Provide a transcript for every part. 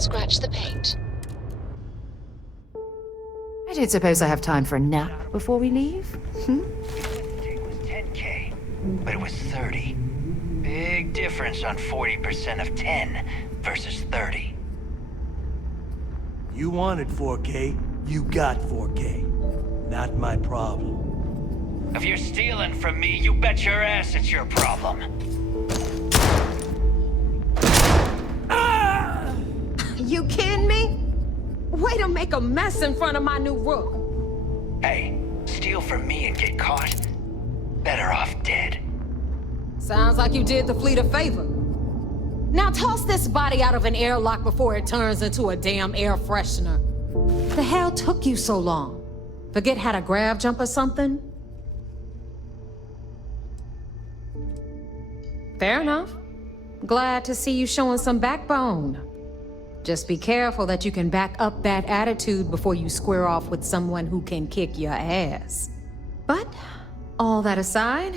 scratch the paint. I don't suppose I have time for a nap before we leave? It was 10K, but it was 30. Big difference on 40% of 10 versus 30. You wanted 4K, you got 4K. Not my problem. If you're stealing from me, you bet your ass it's your problem. You kidding me? Way to make a mess in front of my new rook. Hey, steal from me and get caught. Better off dead. Sounds like you did the fleet a favor. Now toss this body out of an airlock before it turns into a damn air freshener. The hell took you so long? Forget how to grab jump or something? Fair enough. Glad to see you showing some backbone. Just be careful that you can back up that attitude before you square off with someone who can kick your ass. But, all that aside,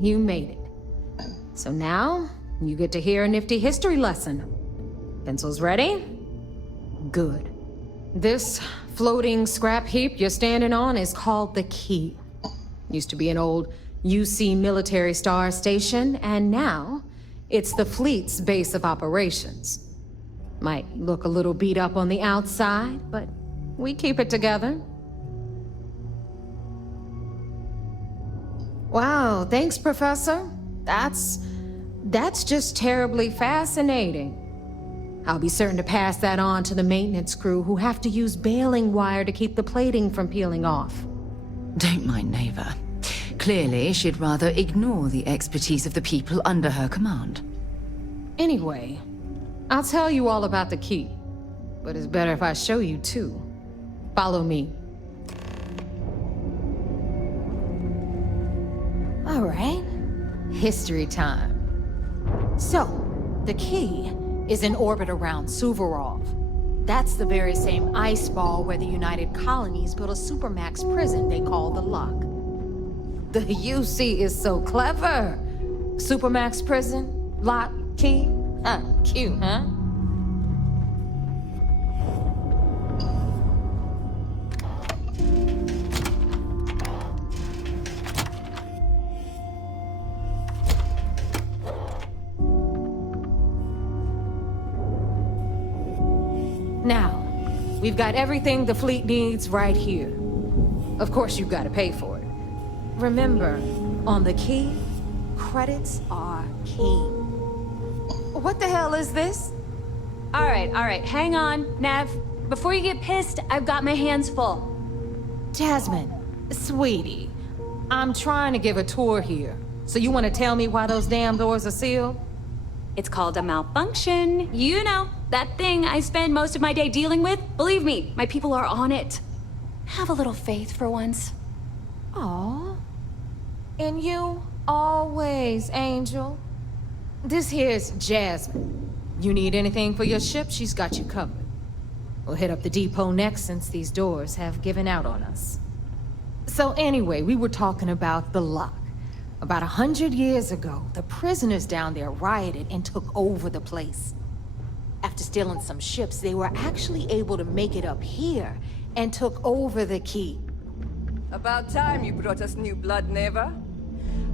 you made it. So now, you get to hear a nifty history lesson. Pencils ready? Good. This floating scrap heap you're standing on is called the Key. Used to be an old UC military star station, and now it's the fleet's base of operations. Might look a little beat up on the outside, but we keep it together. Wow, thanks, Professor. That's just terribly fascinating. I'll be certain to pass that on to the maintenance crew who have to use baling wire to keep the plating from peeling off. Don't mind Neva. Clearly, she'd rather ignore the expertise of the people under her command. Anyway, I'll tell you all about the Key, but it's better if I show you too. Follow me. All right, history time. So, the Key is in orbit around Suvorov. That's the very same ice ball where the United Colonies built a supermax prison they call the Lock. The UC is so clever. Supermax prison, Lock, Key. Cute, huh? Now, we've got everything the fleet needs right here. Of course, you've got to pay for it. Remember, on the Key, credits are king. What the hell is this? All right, hang on, Nev. Before you get pissed, I've got my hands full. Jasmine, sweetie, I'm trying to give a tour here. So you want to tell me why those damn doors are sealed? It's called a malfunction. You know, that thing I spend most of my day dealing with. Believe me, my people are on it. Have a little faith for once. Aw. And you always, Angel. This here's Jasmine. You need anything for your ship, she's got you covered. We'll hit up the depot next since these doors have given out on us. So anyway, we were talking about the Lock. About 100 years ago, the prisoners down there rioted and took over the place. After stealing some ships, they were actually able to make it up here and took over the Key. About time you brought us new blood, Neva.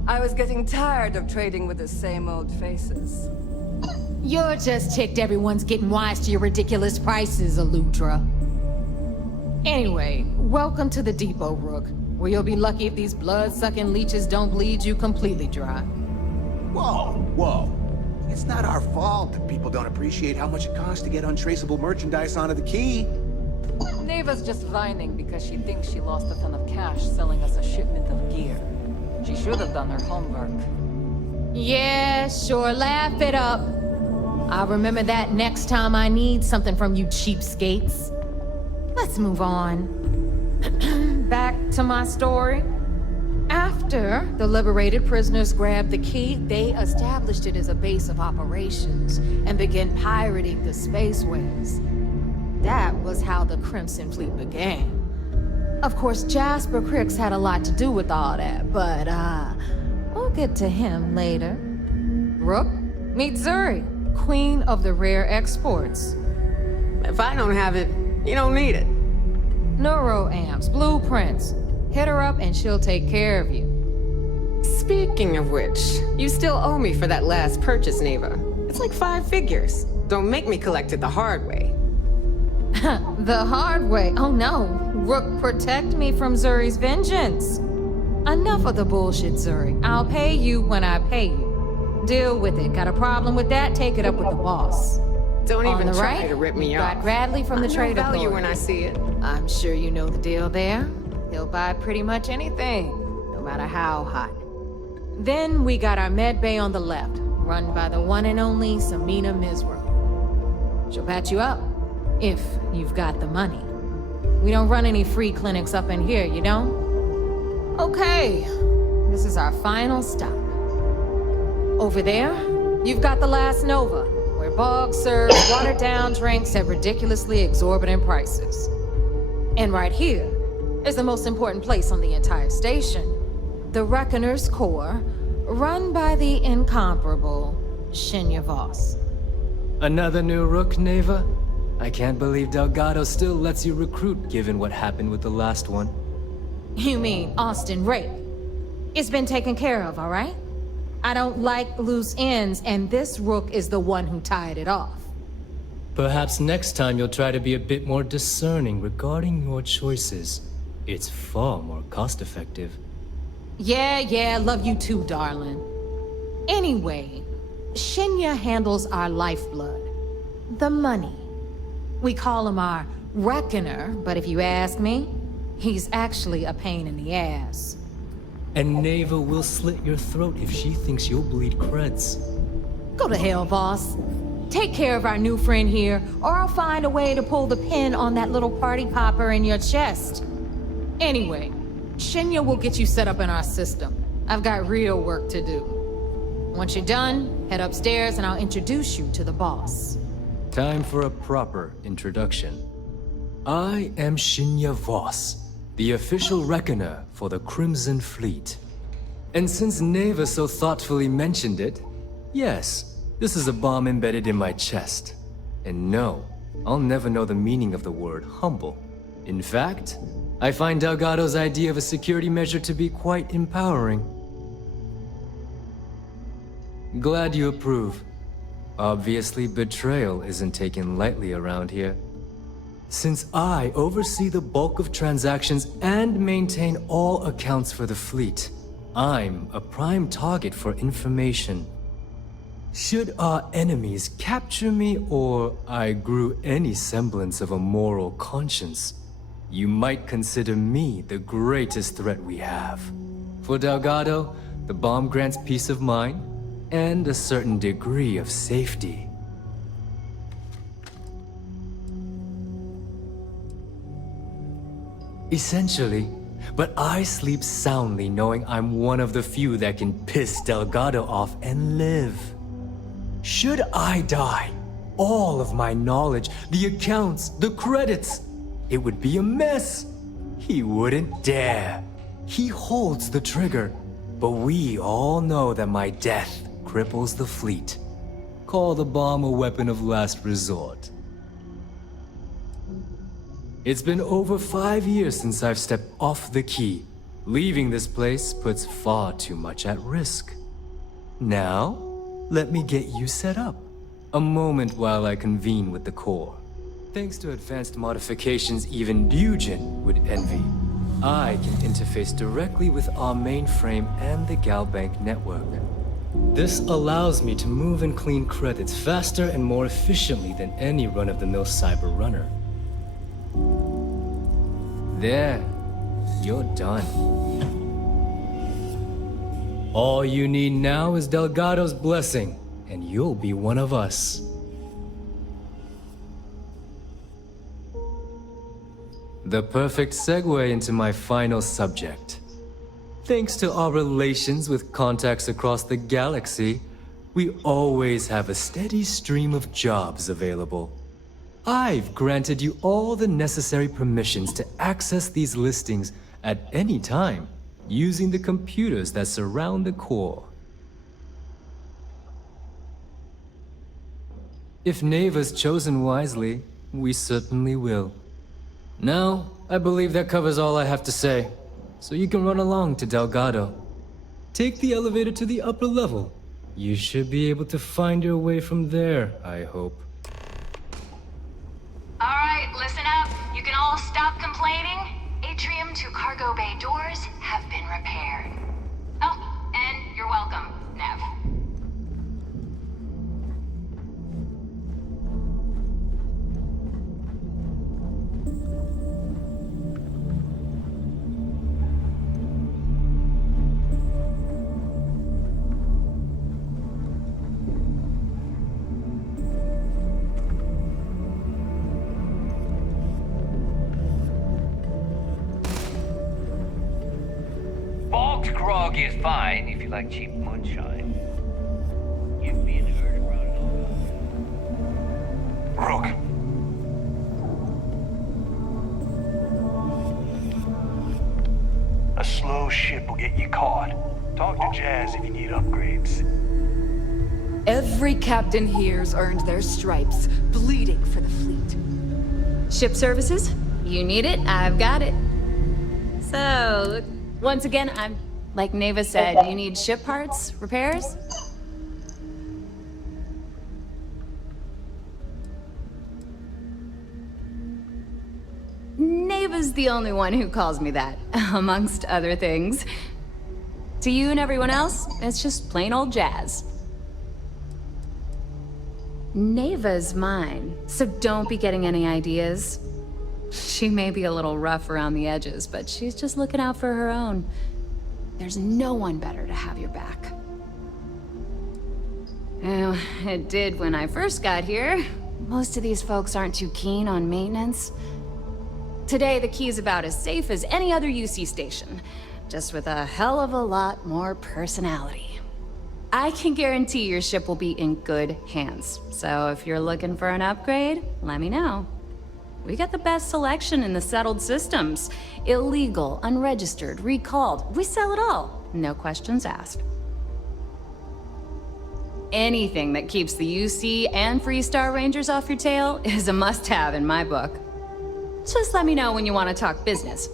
I was getting tired of trading with the same old faces. You're just ticked everyone's getting wise to your ridiculous prices, Aludra. Anyway, welcome to the depot, Rook, where you'll be lucky if these blood-sucking leeches don't bleed you completely dry. Whoa. It's not our fault that people don't appreciate how much it costs to get untraceable merchandise onto the Key. Neva's just whining because she thinks she lost a ton of cash selling us a shipment of gear. She should have done her homework. Yeah, sure, laugh it up. I'll remember that next time I need something from you cheapskates. Let's move on. Back to my story. After the liberated prisoners grabbed the Key, they established it as a base of operations and began pirating the spaceways. That was how the Crimson Fleet began. Of course, Jasper Cricks had a lot to do with all that, but, we'll get to him later. Rook, meet Zuri, Queen of the Rare Exports. If I don't have it, you don't need it. Neuroamps, blueprints. Hit her up and she'll take care of you. Speaking of which, you still owe me for that last purchase, Neva. It's like 5 figures. Don't make me collect it the hard way. The hard way? Oh no. Rook, protect me from Zuri's vengeance. Enough of the bullshit, Zuri. I'll pay you when I pay you. Deal with it. Got a problem with that? Take it up with the boss. Don't On even the try right, to rip me we've off. got Bradley from the I know trade value authority. when I see it. I'm sure you know the deal there. He'll buy pretty much anything, no matter how hot. Then we got our med bay on the left, run by the one and only Samina Misra. She'll patch you up, if you've got the money. We don't run any free clinics up in here, you don't? Okay, this is our final stop. Over there, you've got the last Nova, where Bog serves watered-down drinks at ridiculously exorbitant prices. And right here is the most important place on the entire station. The Reckoner's Core, run by the incomparable Shinya Voss. Another new Rook, Neva? I can't believe Delgado still lets you recruit given what happened with the last one. You mean Austin Rape? It's been taken care of, all right? I don't like loose ends, and this Rook is the one who tied it off. Perhaps next time you'll try to be a bit more discerning regarding your choices. It's far more cost-effective. Yeah, love you too, darling. Anyway, Shinya handles our lifeblood. The money. We call him our Reckoner, but if you ask me, he's actually a pain in the ass. And Neva will slit your throat if she thinks you'll bleed creds. Go to hell, boss. Take care of our new friend here, or I'll find a way to pull the pin on that little party popper in your chest. Anyway, Shinya will get you set up in our system. I've got real work to do. Once you're done, head upstairs and I'll introduce you to the boss. Time for a proper introduction. I am Shinya Voss, the official reckoner for the Crimson Fleet. And since Neva so thoughtfully mentioned it, yes, this is a bomb embedded in my chest. And no, I'll never know the meaning of the word humble. In fact, I find Delgado's idea of a security measure to be quite empowering. Glad you approve. Obviously, betrayal isn't taken lightly around here. Since I oversee the bulk of transactions and maintain all accounts for the fleet, I'm a prime target for information. Should our enemies capture me or I grew any semblance of a moral conscience, you might consider me the greatest threat we have. For Delgado, the bomb grants peace of mind and a certain degree of safety. Essentially, but I sleep soundly knowing I'm one of the few that can piss Delgado off and live. Should I die, all of my knowledge, the accounts, the credits, it would be a mess. He wouldn't dare. He holds the trigger, but we all know that my death cripples the fleet. Call the bomb a weapon of last resort. It's been over 5 years since I've stepped off the key. Leaving this place puts far too much at risk. Now, let me get you set up. A moment while I convene with the core. Thanks to advanced modifications even Bugin would envy, I can interface directly with our mainframe and the Galbank network. This allows me to move and clean credits faster and more efficiently than any run-of-the-mill cyber runner. There, you're done. All you need now is Delgado's blessing, and you'll be one of us. The perfect segue into my final subject. Thanks to our relations with contacts across the galaxy, we always have a steady stream of jobs available. I've granted you all the necessary permissions to access these listings at any time, using the computers that surround the core. If Neva's chosen wisely, We certainly will. Now, I believe that covers all I have to say. So you can run along to Delgado. Take the elevator to the upper level. You should be able to find your way from there, I hope. Alright, listen up. You can all stop complaining. Atrium to cargo bay doors have been repaired. Oh, and you're welcome, Nev. Bogged grog is fine if you like cheap moonshine. Give me an underground Rook. A slow ship will get you caught. Talk to Jazz if you need upgrades. Every captain here's earned their stripes, bleeding for the fleet. Ship services? You need it, I've got it. So, once again, I'm... Like Neva said, you need ship parts, repairs? Neva's the only one who calls me that, amongst other things. To you and everyone else, it's just plain old Jazz. Neva's mine, so don't be getting any ideas. She may be a little rough around the edges, but she's just looking out for her own. There's no one better to have your back. Well, it did when I first got here. Most of these folks aren't too keen on maintenance. Today, the key's about as safe as any other UC station, just with a hell of a lot more personality. I can guarantee your ship will be in good hands, so if you're looking for an upgrade, let me know. We got the best selection in the settled systems. Illegal, unregistered, recalled. We sell it all. No questions asked. Anything that keeps the UC and Freestar Rangers off your tail is a must-have in my book. Just let me know when you want to talk business.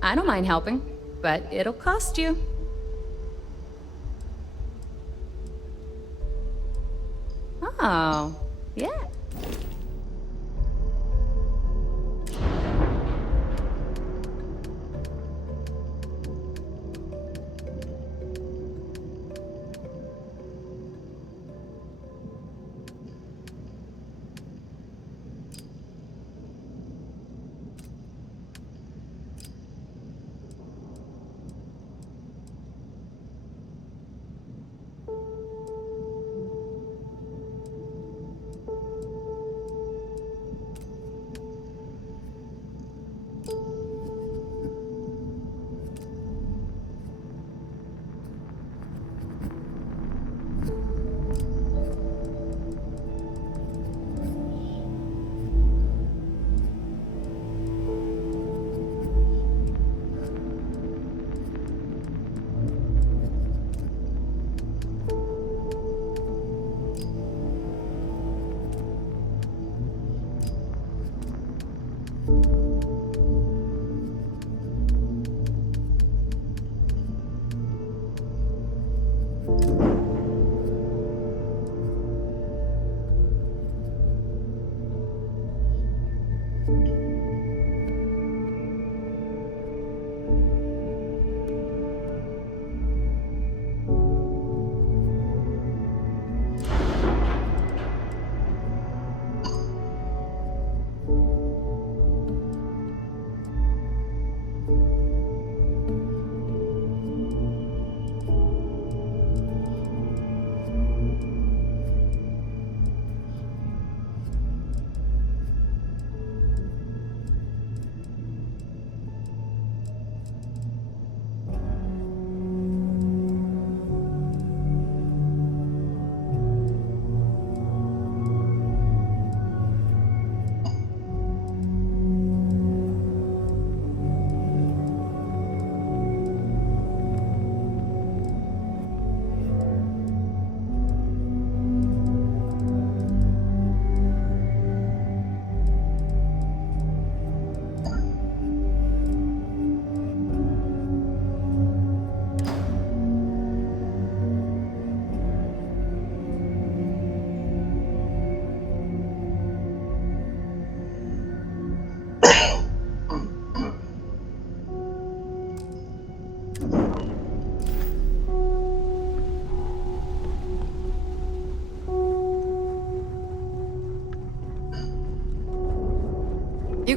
I don't mind helping, but it'll cost you. Oh, yeah.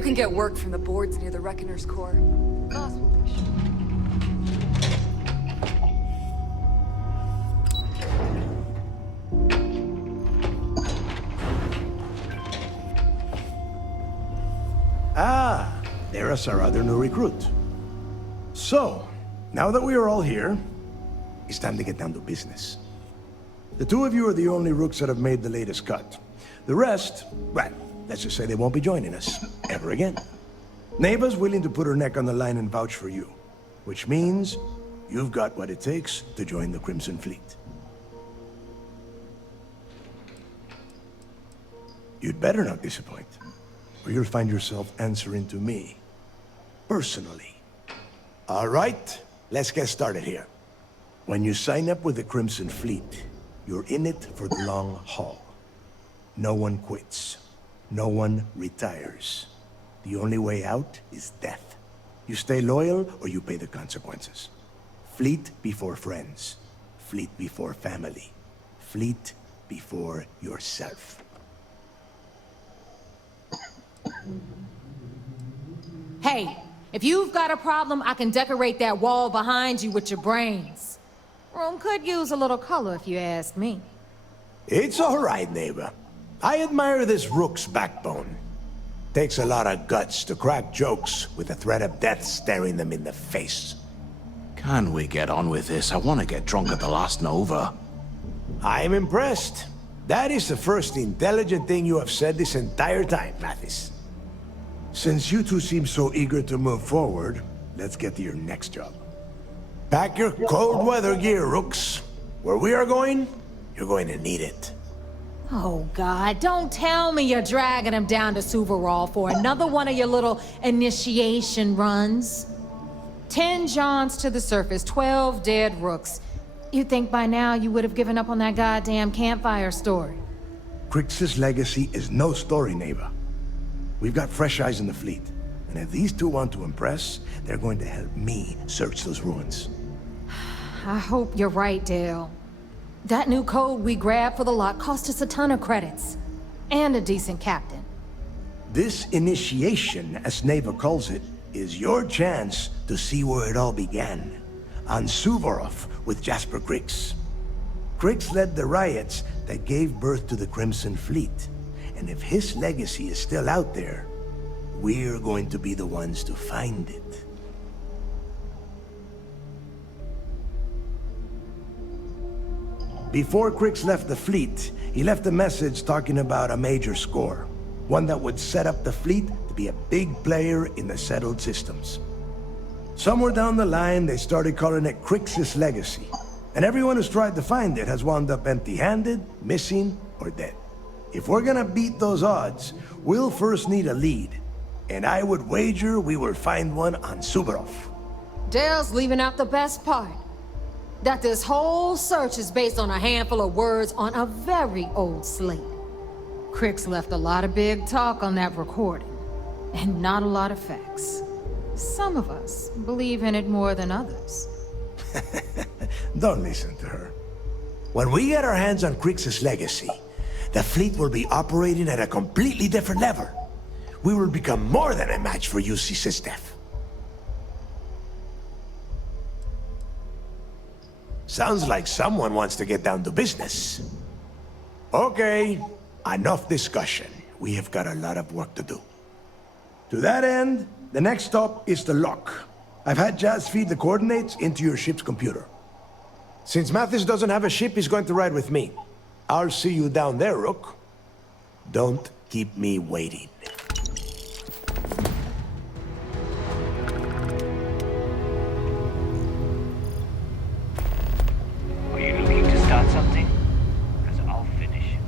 you can get work from the boards near the Reckoner's core. Boss will be sure. Ah, there's our other new recruit. So, now that we are all here, it's time to get down to business. The two of you are the only rooks that have made the latest cut. The rest, well, let's just say they won't be joining us ever again. Neva's willing to put her neck on the line and vouch for you, which means you've got what it takes to join the Crimson Fleet. You'd better not disappoint, or you'll find yourself answering to me, personally. All right, let's get started here. When you sign up with the Crimson Fleet, you're in it for the long haul. No one quits. No one retires. The only way out is death. You stay loyal or you pay the consequences. Fleet before friends. Fleet before family. Fleet before yourself. Hey, if you've got a problem, I can decorate that wall behind you with your brains. Room could use a little color if you ask me. It's all right, neighbor. I admire this rook's backbone. Takes a lot of guts to crack jokes with the threat of death staring them in the face. Can we get on with this? I want to get drunk at the last Nova. I'm impressed. That is the first intelligent thing you have said this entire time, Mathis. Since you two seem so eager to move forward, let's get to your next job. Pack your cold weather gear, rooks. Where we are going, you're going to need it. Oh, God, don't tell me you're dragging him down to Suvarol for another one of your little initiation runs. 10 Johns to the surface, 12 dead rooks. You'd think by now you would have given up on that goddamn campfire story. Crix's legacy is no story, neighbor. We've got fresh eyes in the fleet. And if these two want to impress, they're going to help me search those ruins. I hope you're right, Dale. That new code we grabbed for the lot cost us a ton of credits. And a decent captain. This initiation, as Neva calls it, is your chance to see where it all began. On Suvorov with Jasper Crix. Crix led the riots that gave birth to the Crimson Fleet. And if his legacy is still out there, we're going to be the ones to find it. Before Crix left the fleet, he left a message talking about a major score. One that would set up the fleet to be a big player in the settled systems. Somewhere down the line, they started calling it Crix's legacy. And everyone who's tried to find it has wound up empty-handed, missing, or dead. If we're gonna beat those odds, we'll first need a lead. And I would wager we will find one on Suvorov. Dale's leaving out the best part. That this whole search is based on a handful of words on a very old slate. Crix left a lot of big talk on that recording, and not a lot of facts. Some of us believe in it more than others. Don't listen to her. When we get our hands on Crix's legacy, the fleet will be operating at a completely different level. We will become more than a match for UC Sistef. Sounds like someone wants to get down to business. Okay, enough discussion. We have got a lot of work to do. To that end, the next stop is the lock. I've had Jazz feed the coordinates into your ship's computer. Since Mathis doesn't have a ship, he's going to ride with me. I'll see you down there, Rook. Don't keep me waiting. Are you looking to start something? Because I'll finish it.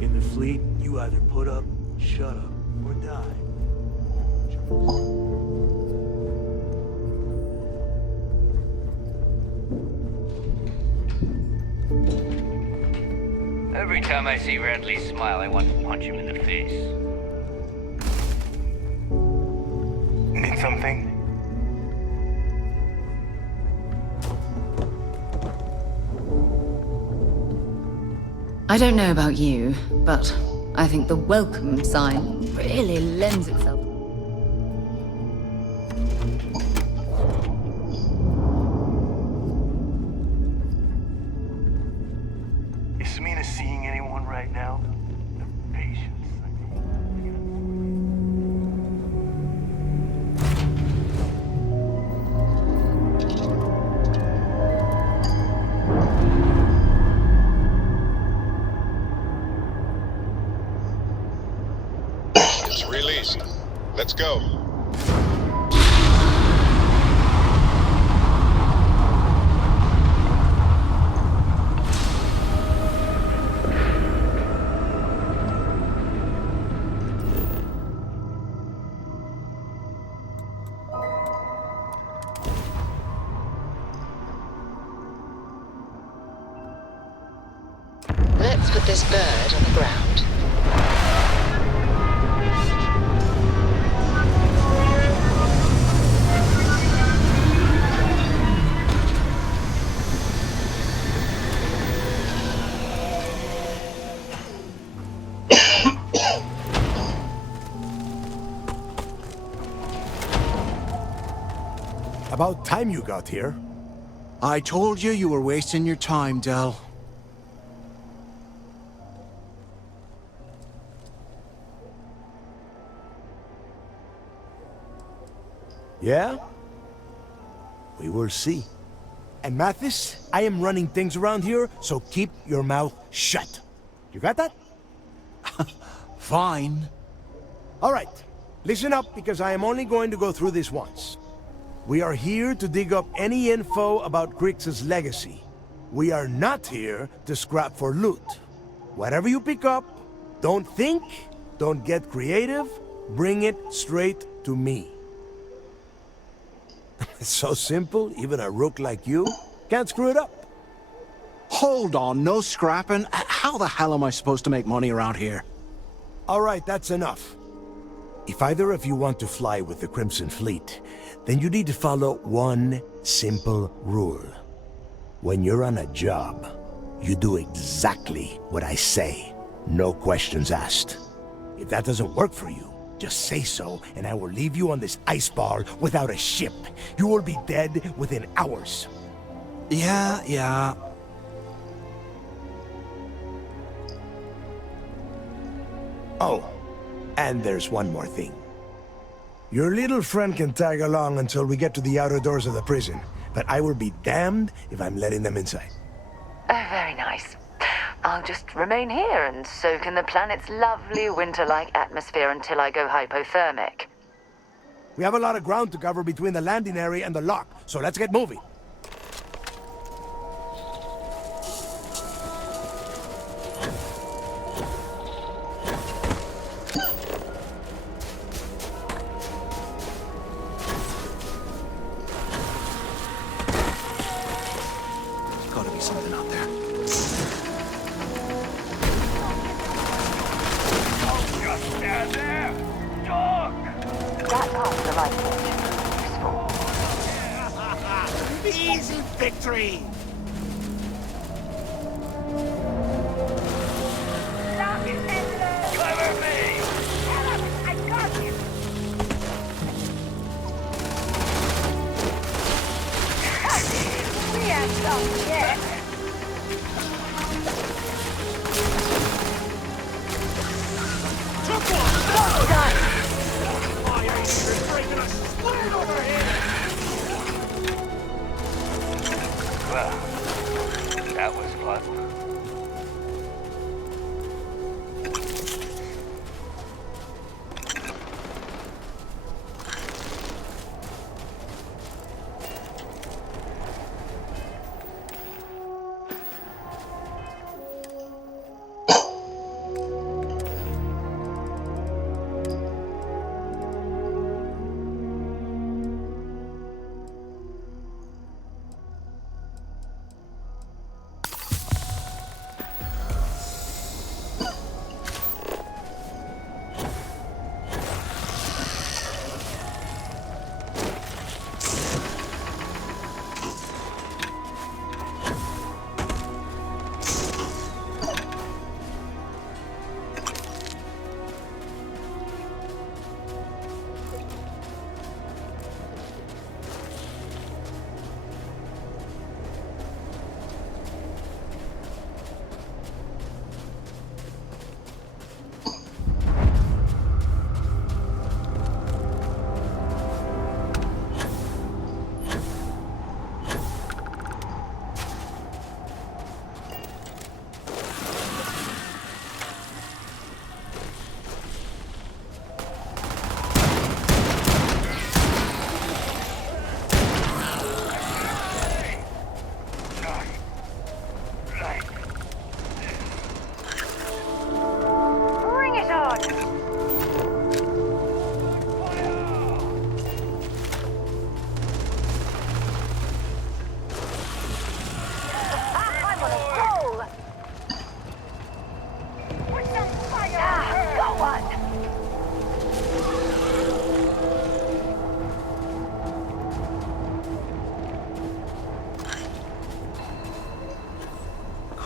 In the fleet, you either put up, shut up, or die. Every time I see Radley smile, I want to punch him in the face. Need something? I don't know about you, but I think the welcome sign really lends itself. Is Samina seeing anyone right now? Patience. It's released. Let's go. Let's put this bird on the ground. About time you got here. I told you you were wasting your time, Del. Yeah? We will see. And Mathis, I am running things around here, so keep your mouth shut. You got that? Fine. All right. Listen up, because I am only going to go through this once. We are here to dig up any info about Grix's legacy. We are not here to scrap for loot. Whatever you pick up, don't think, don't get creative, bring it straight to me. It's so simple, even a rook like you can't screw it up. Hold on, no scrapping. How the hell am I supposed to make money around here? All right, that's enough. If either of you want to fly with the Crimson Fleet, then you need to follow one simple rule. When you're on a job, you do exactly what I say. No questions asked. If that doesn't work for you, just say so, and I will leave you on this ice bar without a ship. You will be dead within hours. Yeah. Oh, and there's one more thing. Your little friend can tag along until we get to the outer doors of the prison, but I will be damned if I'm letting them inside. Oh, very nice. I'll just remain here and soak in the planet's lovely winter-like atmosphere until I go hypothermic. We have a lot of ground to cover between the landing area and the lock, so let's get moving. Gotta be something out there. Stand there! Dog! That part's the right one. Easy victory! Clever me! I got you! We have some yet. Well, that was fun.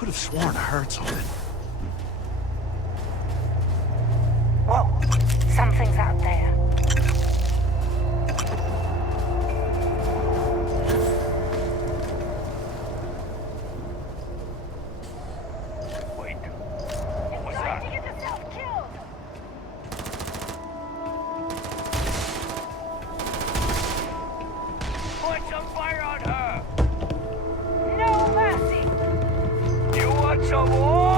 could have sworn I heard something. Whoa! Something's out there. Wait. What was that? Get yourself killed! Point some fire on her! No mercy! You want some more?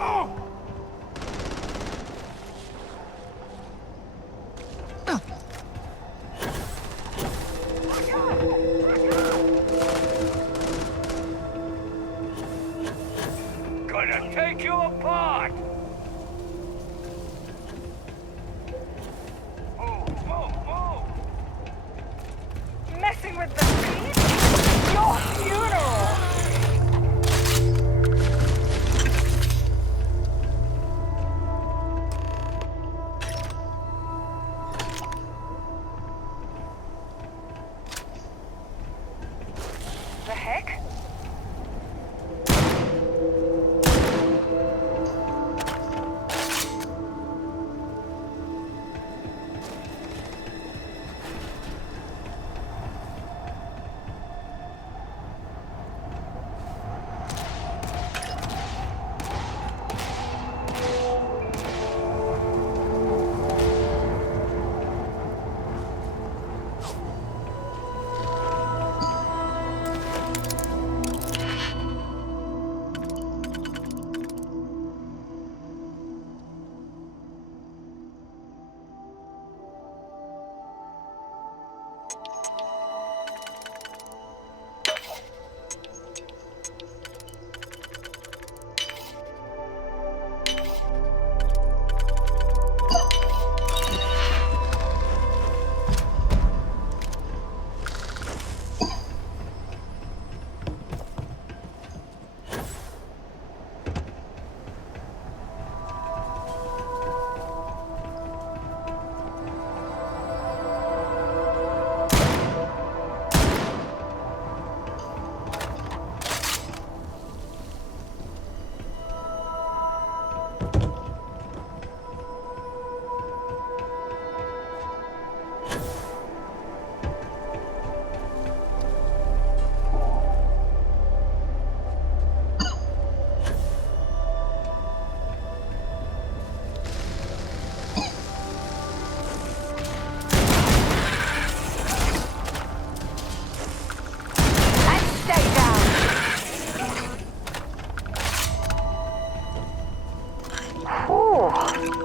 Oh! Gonna take you apart! Move, move, move! Messing with the beast? Your funeral! The heck?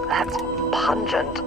That's pungent.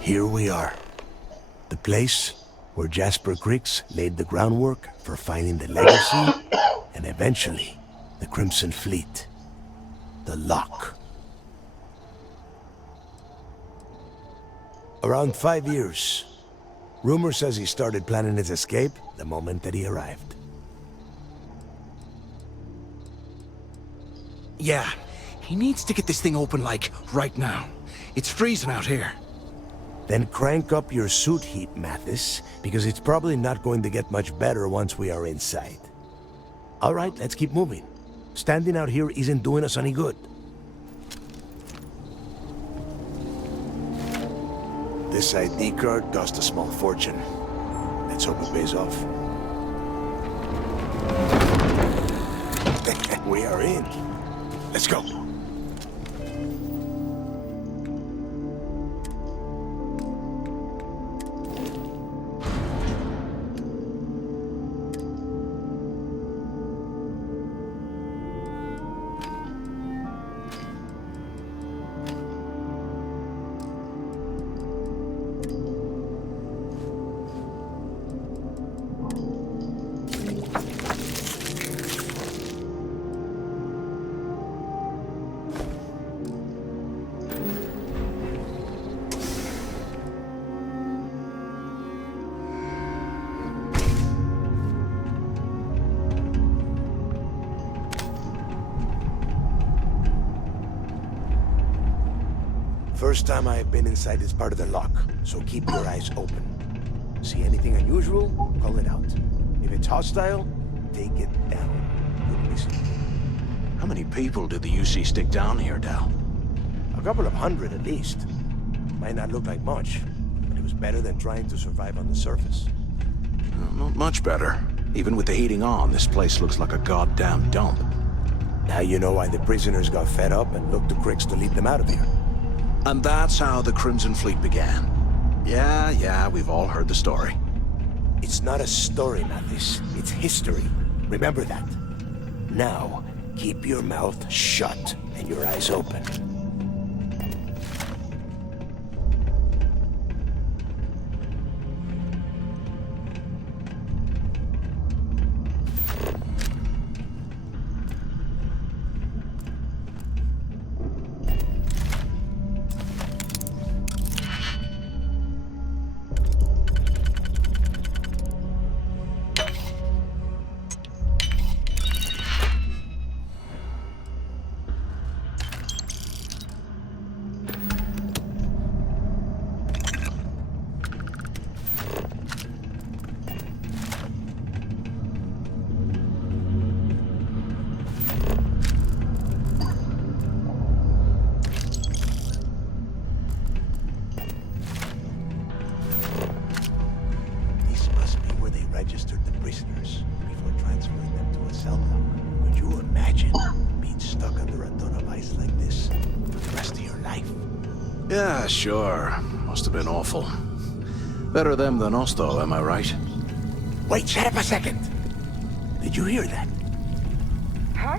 Here we are. The place where Jasper Griggs laid the groundwork for finding the legacy and eventually the Crimson Fleet. The Lock. Around 5 years. Rumor says he started planning his escape the moment that he arrived. Yeah, he needs to get this thing open, like, right now. It's freezing out here. Then crank up your suit heat, Mathis, because it's probably not going to get much better once we are inside. All right, let's keep moving. Standing out here isn't doing us any good. This ID card cost a small fortune. Let's hope it pays off. We are in. Let's go. first time I have been inside this part of the lock, so keep your eyes open. See anything unusual, call it out. If it's hostile, take it down. Good listen. How many people did the UC stick down here, Dal? A couple of hundred at least. Might not look like much, but it was better than trying to survive on the surface. Not much better. Even with the heating on, this place looks like a goddamn dump. Now you know why the prisoners got fed up and looked to Crix to lead them out of here. And that's how the Crimson Fleet began. Yeah, we've all heard the story. It's not a story, Mathis. It's history. Remember that. Now, keep your mouth shut and your eyes open. Registered the prisoners before transferring them to a cell block. Could you imagine being stuck under a ton of ice like this for the rest of your life? Yeah, sure. Must have been awful. Better them than us, though, am I right? Wait, shut up a second. Did you hear that? Huh?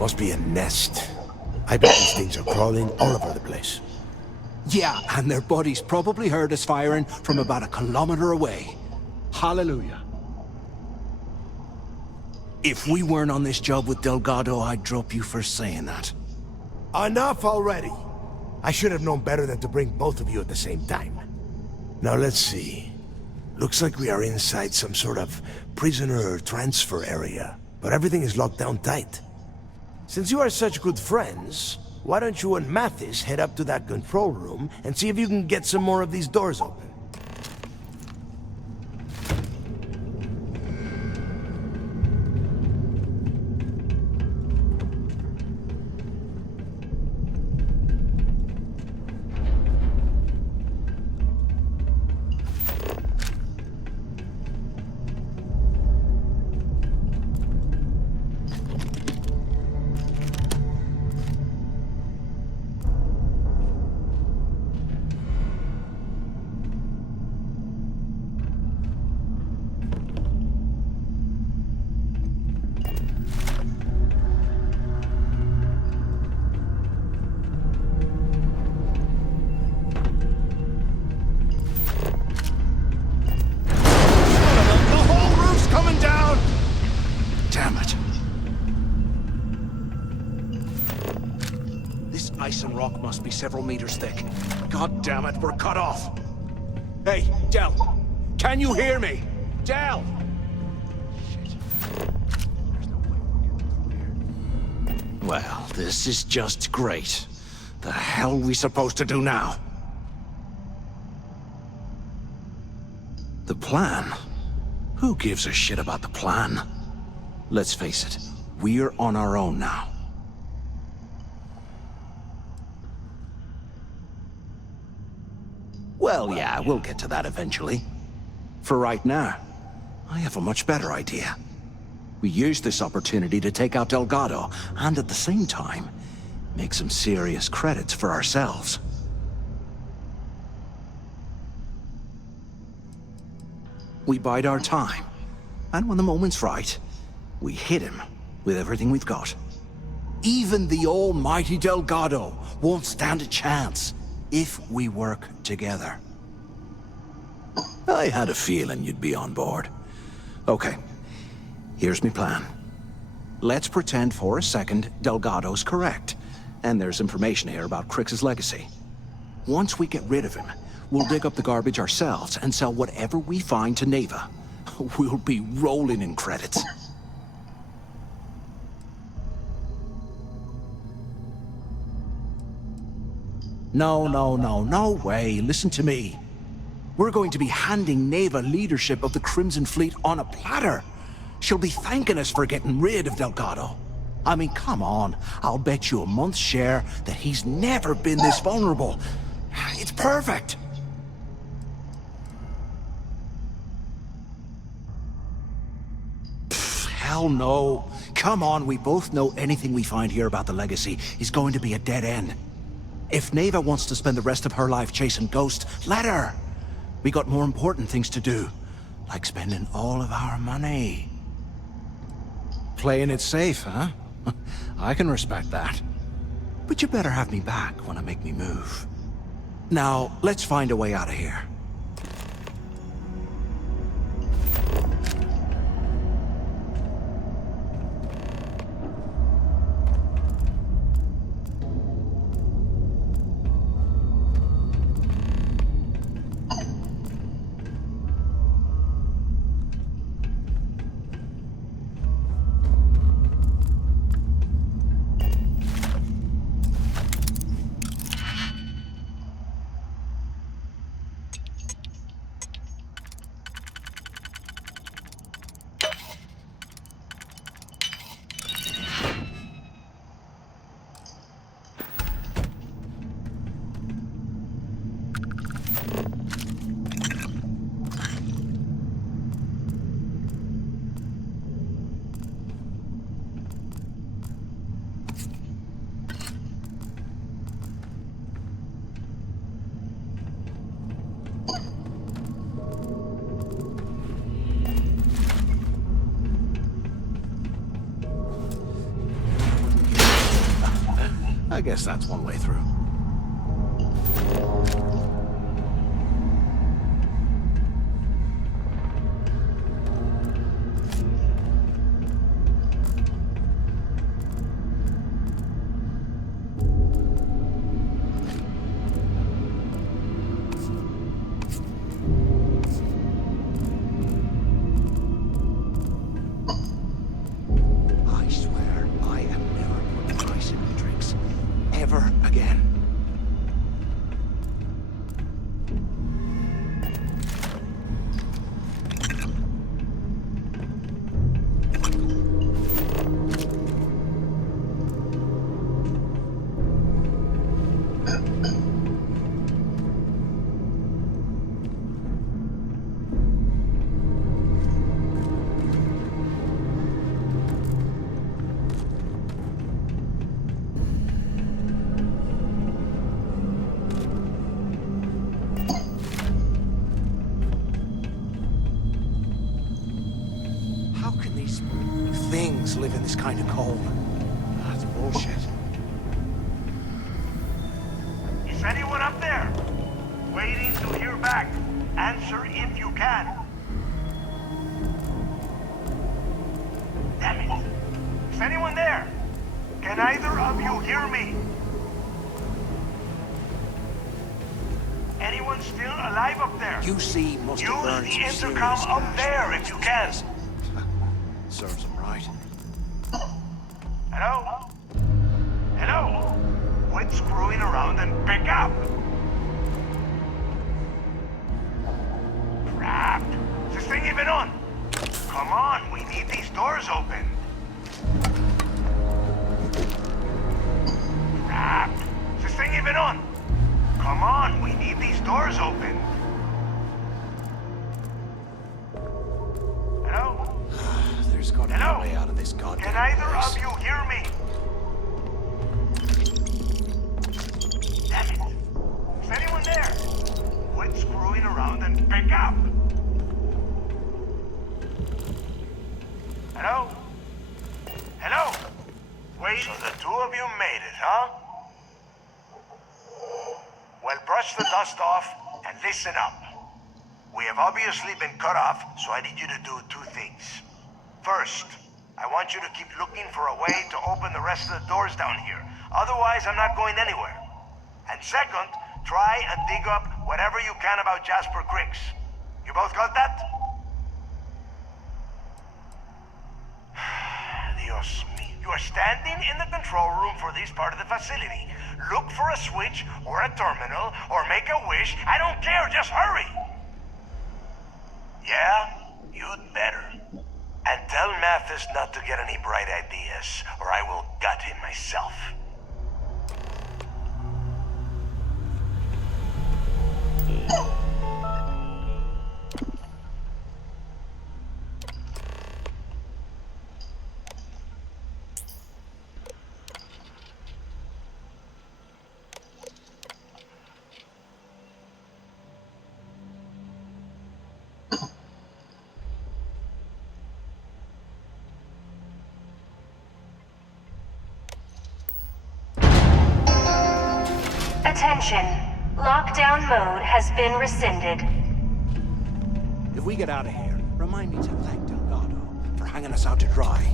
Must be a nest. I bet these things are crawling all over the place. Yeah, and their buddies probably heard us firing from about a kilometer away. Hallelujah. If we weren't on this job with Delgado, I'd drop you for saying that. Enough already! I should have known better than to bring both of you at the same time. Now let's see. Looks like we are inside some sort of prisoner transfer area, but everything is locked down tight. Since you are such good friends, why don't you and Mathis head up to that control room and see if you can get some more of these doors open? Ice and rock must be several meters thick. God damn it, we're cut off. Hey, Del, can you hear me? Del! Shit. There's no way we're getting through here. Well, this is just great. The hell are we supposed to do now? The plan? Who gives a shit about the plan? Let's face it, we're on our own now. Well, yeah, we'll get to that eventually. For right now, I have a much better idea. We use this opportunity to take out Delgado, and at the same time, make some serious credits for ourselves. We bide our time, and when the moment's right, we hit him with everything we've got. Even the almighty Delgado won't stand a chance if we work together. I had a feeling you'd be on board. Okay, here's my plan. Let's pretend for a second Delgado's correct, and there's information here about Crix's legacy. Once we get rid of him, we'll dig up the garbage ourselves and sell whatever we find to Neva. We'll be rolling in credits. No way. Listen to me. We're going to be handing Neva leadership of the Crimson Fleet on a platter. She'll be thanking us for getting rid of Delgado. I mean, come on. I'll bet you a month's share that he's never been this vulnerable. It's perfect. Pfft, hell no. Come on, we both know anything we find here about the legacy is going to be a dead end. If Neva wants to spend the rest of her life chasing ghosts, let her. We got more important things to do, like spending all of our money. Playing it safe, huh? I can respect that. But you better have me back when I make me move. Now, let's find a way out of here. I guess that's one way through. I swear, I am never putting my tricks ever again. How can these things live in this kind of cold? That's bullshit. Is anyone up there? Waiting to hear back. Answer if you can. Damn it. Is anyone there? Can either of you hear me? Anyone still alive up there? UC must have learned Use some the intercom serious up cash there if you can. Serves them right. Hello? Hello? Quit screwing around and pick up! Crap! Is this thing even on? Come on, we need these doors open. Crap! Is this thing even on? Come on, we need these doors open. Hello? There's got to be a way out of this goddamn Can either place. of you hear me? Damn it. Is anyone there? Quit screwing around and pick up. Hello? Hello? Wait. So the two of you made it, huh? Well, brush the dust off and listen up. We have obviously been cut off, so I need you to do two things. First, I want you to keep looking for a way to open the rest of the doors down here. Otherwise, I'm not going anywhere. And second, try and dig up whatever you can about Jasper Cricks. You both got that? Dios mío. You are standing in the control room for this part of the facility. Look for a switch or a terminal or make a wish. I don't care, just hurry! Yeah? You'd better. And tell Mathis not to get any bright ideas, or I will gut him myself. Attention. Lockdown mode has been rescinded. If we get out of here, remind me to thank Delgado for hanging us out to dry.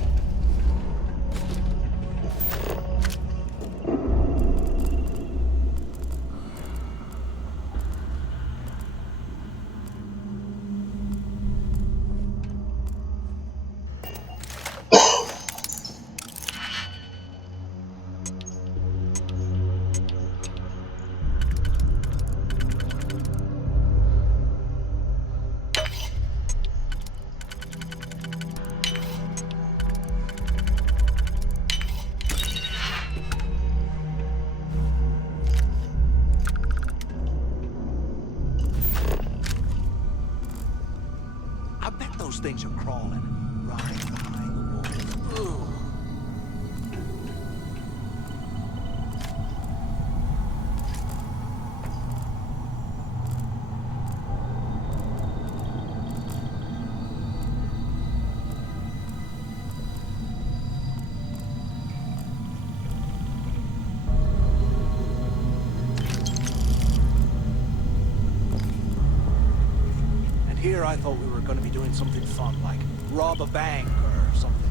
I bet those things are crawling right behind the wall. Ugh. And here I thought we were gonna be doing something fun, like rob a bank or something.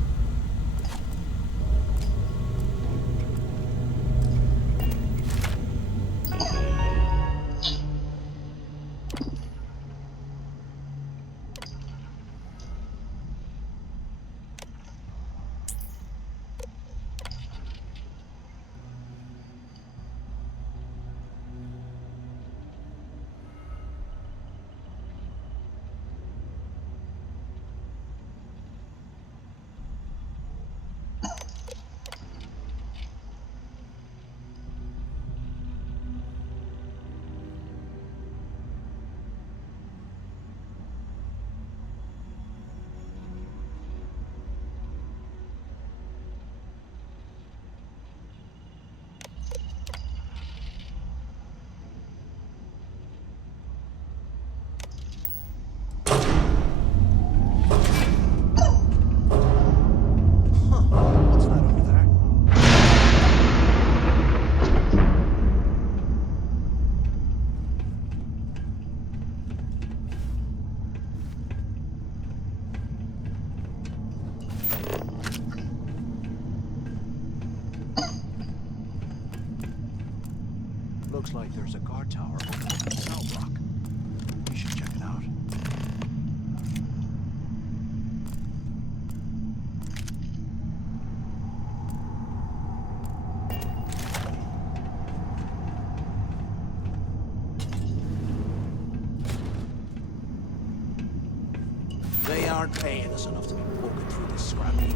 Looks like there's a guard tower over on the south rock. We should check it out. They aren't paying us enough to be poking through this scrap heap.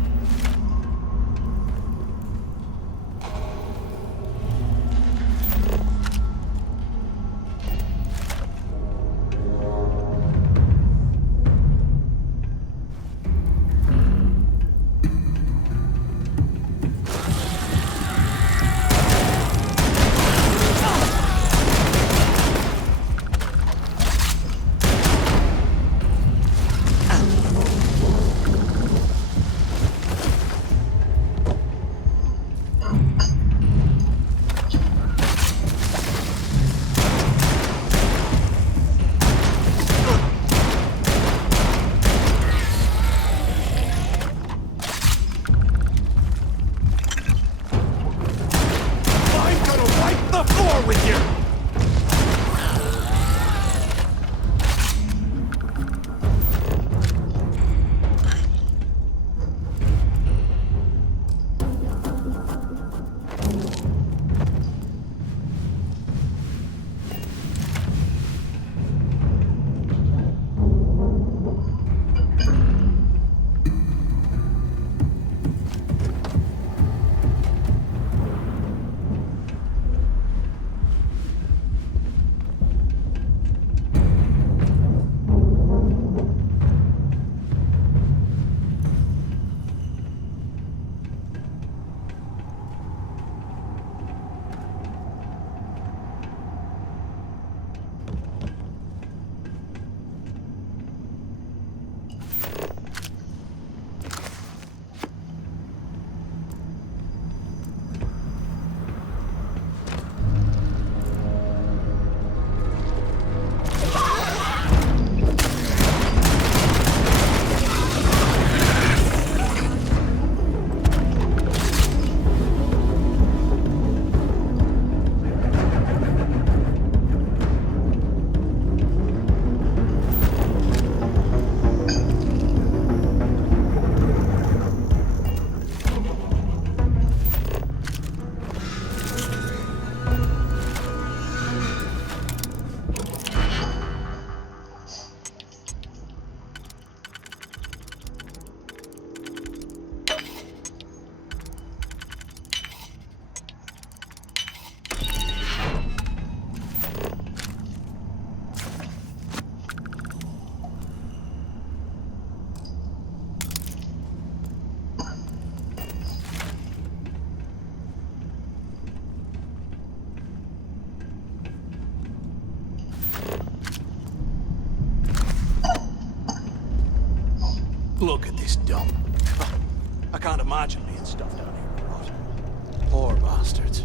Look at this dump. I can't imagine being stuffed down here, but poor bastards.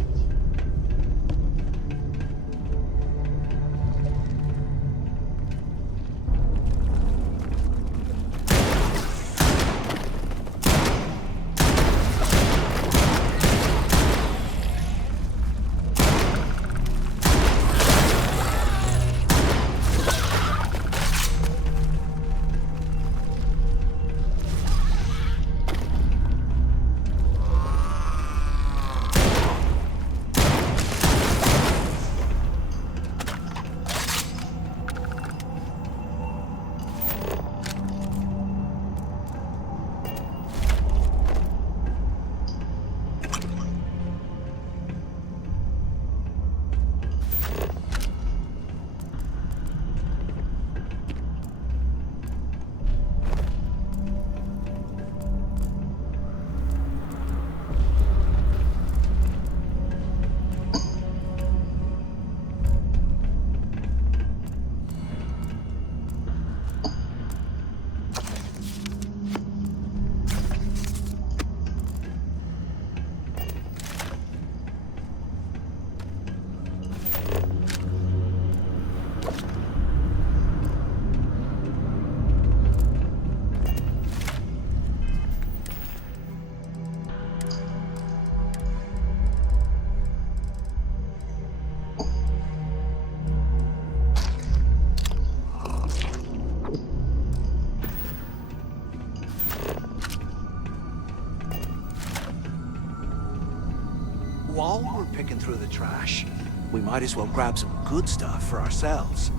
looking through the trash. We might as well grab some good stuff for ourselves.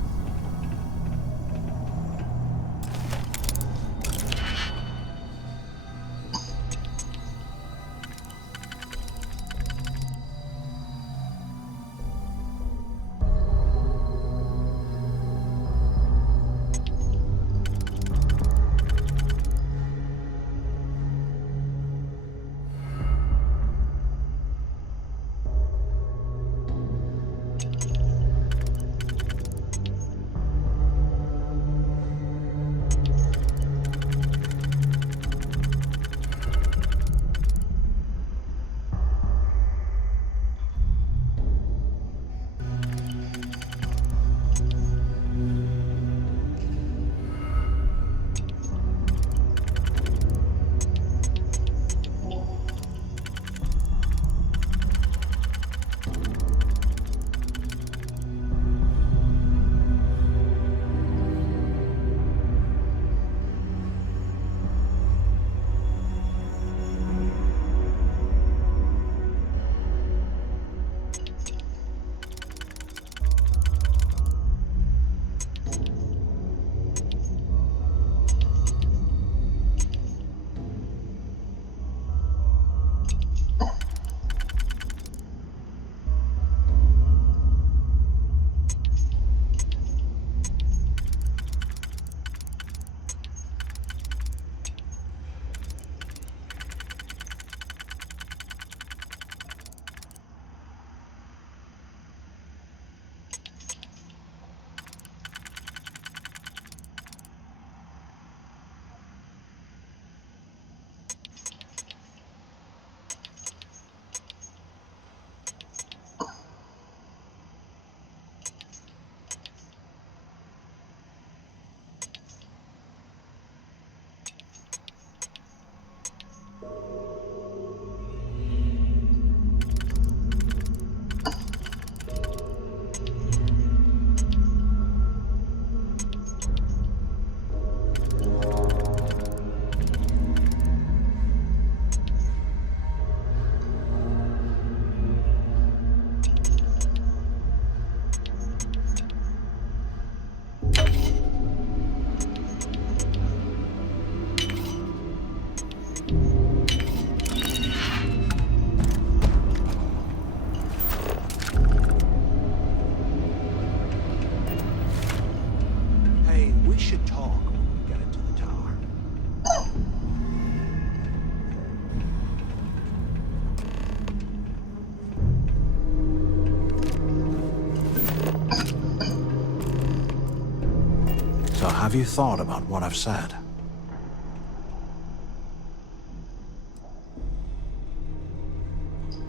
Have you thought about what I've said?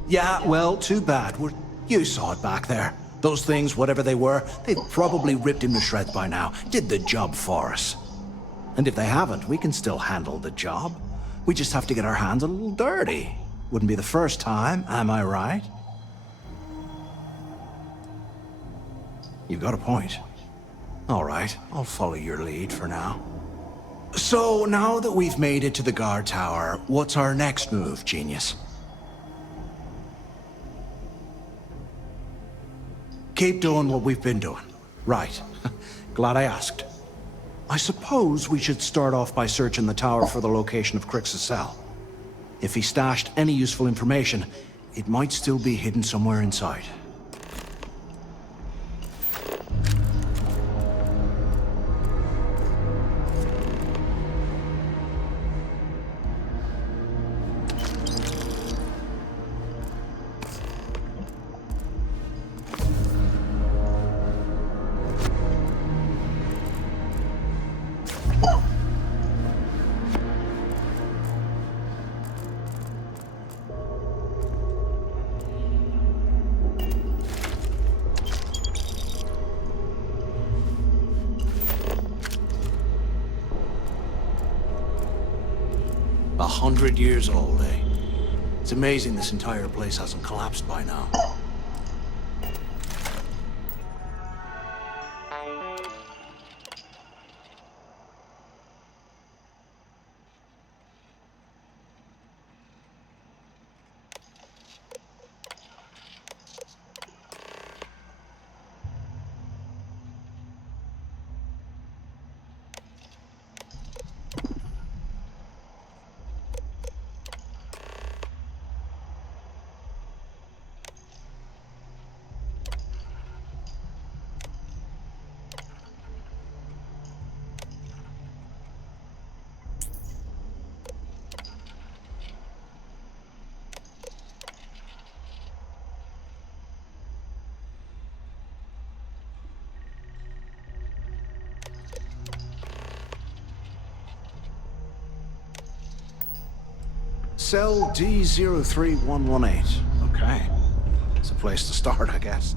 Yeah, well, too bad. You saw it back there. Those things, whatever they were, they've probably ripped him to shreds by now. Did the job for us. And if they haven't, we can still handle the job. We just have to get our hands a little dirty. Wouldn't be the first time, am I right? You've got a point. All right, I'll follow your lead for now. So, now that we've made it to the guard tower, what's our next move, genius? Keep doing what we've been doing. Right. Glad I asked. I suppose we should start off by searching the tower for the location of Crix's cell. If he stashed any useful information, it might still be hidden somewhere inside. $100 years old, eh? It's amazing this entire place hasn't collapsed by now. Cell D03118. Okay. It's a place to start, I guess.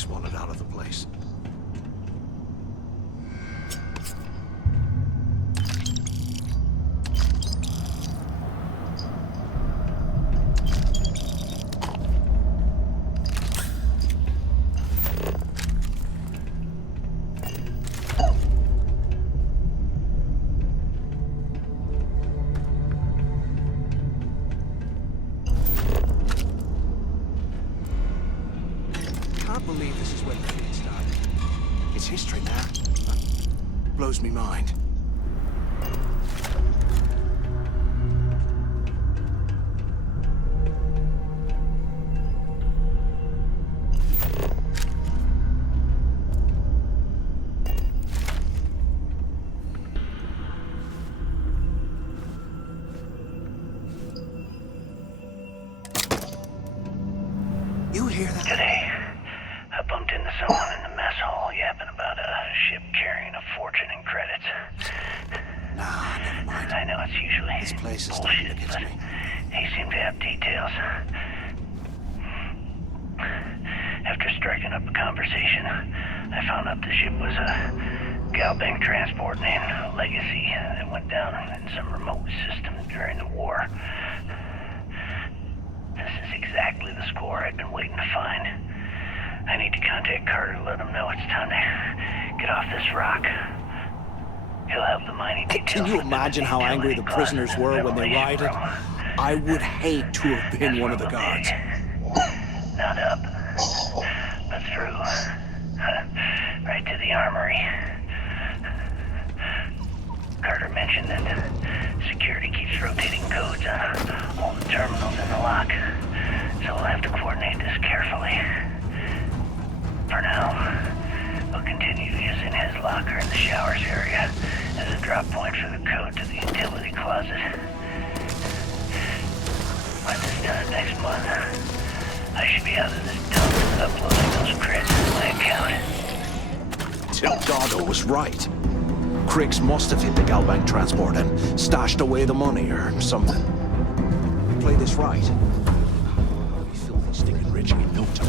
Crix wanted out of the place. I can't believe this is where the fleet started. It's history now. Blows me mind. You hear that? Today, I bumped into someone in the mess hall yapping about a ship carrying a fortune in credits. Nah, never mind. I know it's usually This place is starting to bullshit, get but me. he seemed to have details. After striking up a conversation, I found out the ship was a Galbank transport named Legacy that went down in some remote system during the war. This is exactly the score I'd been waiting to find. I need to contact Carter to let him know it's time to get off this rock. He'll have the mining details. Can you imagine how angry the prisoners were when they rioted? I would hate to have been one of the guards. Not up, but through. Right to the armory. Carter mentioned that security keeps rotating codes on all the terminals in the lock, so we'll have to coordinate this carefully. For now, we'll continue using his locker in the showers area as a drop point for the code to the utility closet. By this time next month, I should be out of this dump uploading those creds to my account. Delgado was right. Crix must have hit the Galbank transport and stashed away the money or something. Play this right. I'll be filthy stinking rich in no time.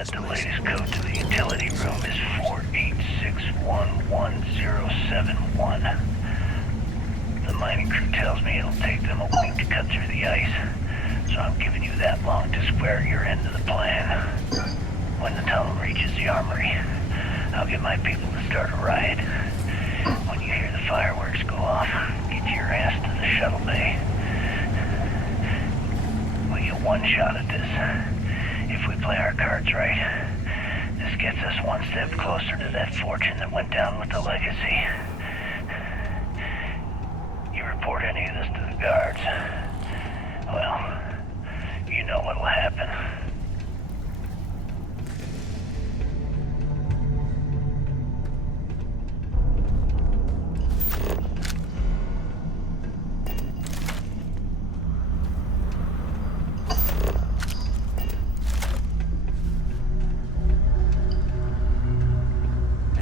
this The place. latest code to the utility room is 48611071. The mining crew tells me it'll take them a week to cut through the ice, so I'm giving you that long to square your end of the plan. When the tunnel reaches the armory, I'll get my people to start a riot. When you hear the fireworks go off, get your ass to the shuttle bay. We get one shot at this. If we play our cards right, this gets us one step closer to that fortune that went down with the legacy. You report any of this to the guards, well, you know what'll happen.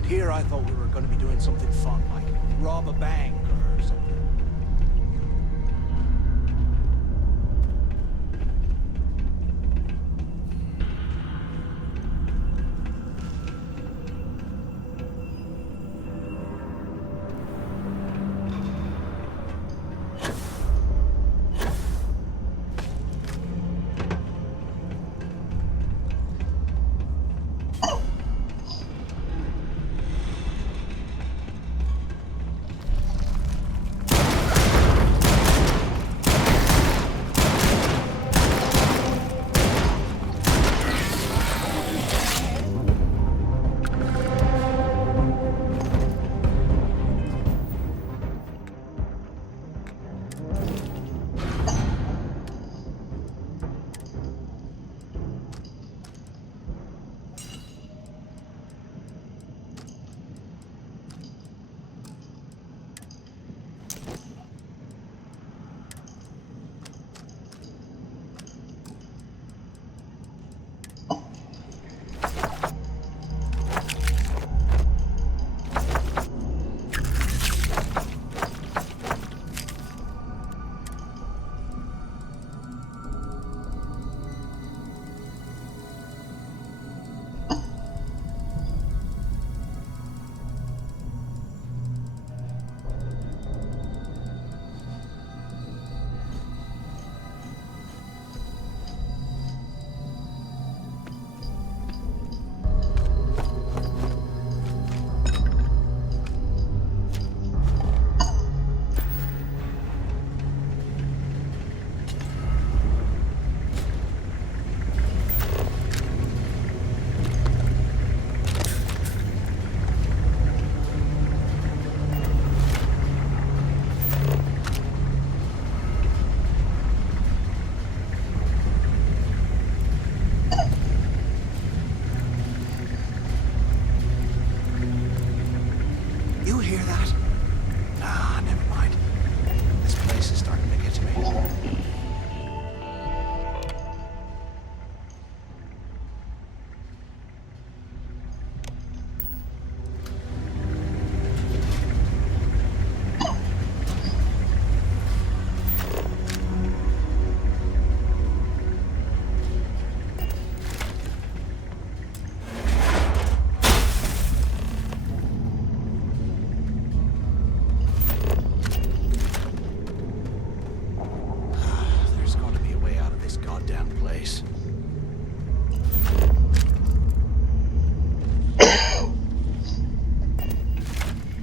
Here I thought we were going to be doing something fun, like rob a bank or something.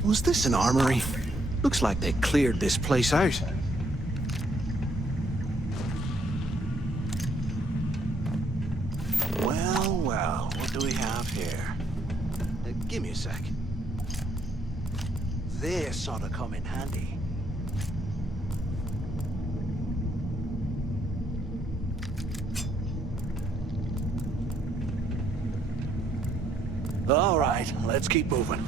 Was this an armory? Looks like they cleared this place out. Well, well, what do we have here? Give me a sec. This ought to come in handy. All right, let's keep moving.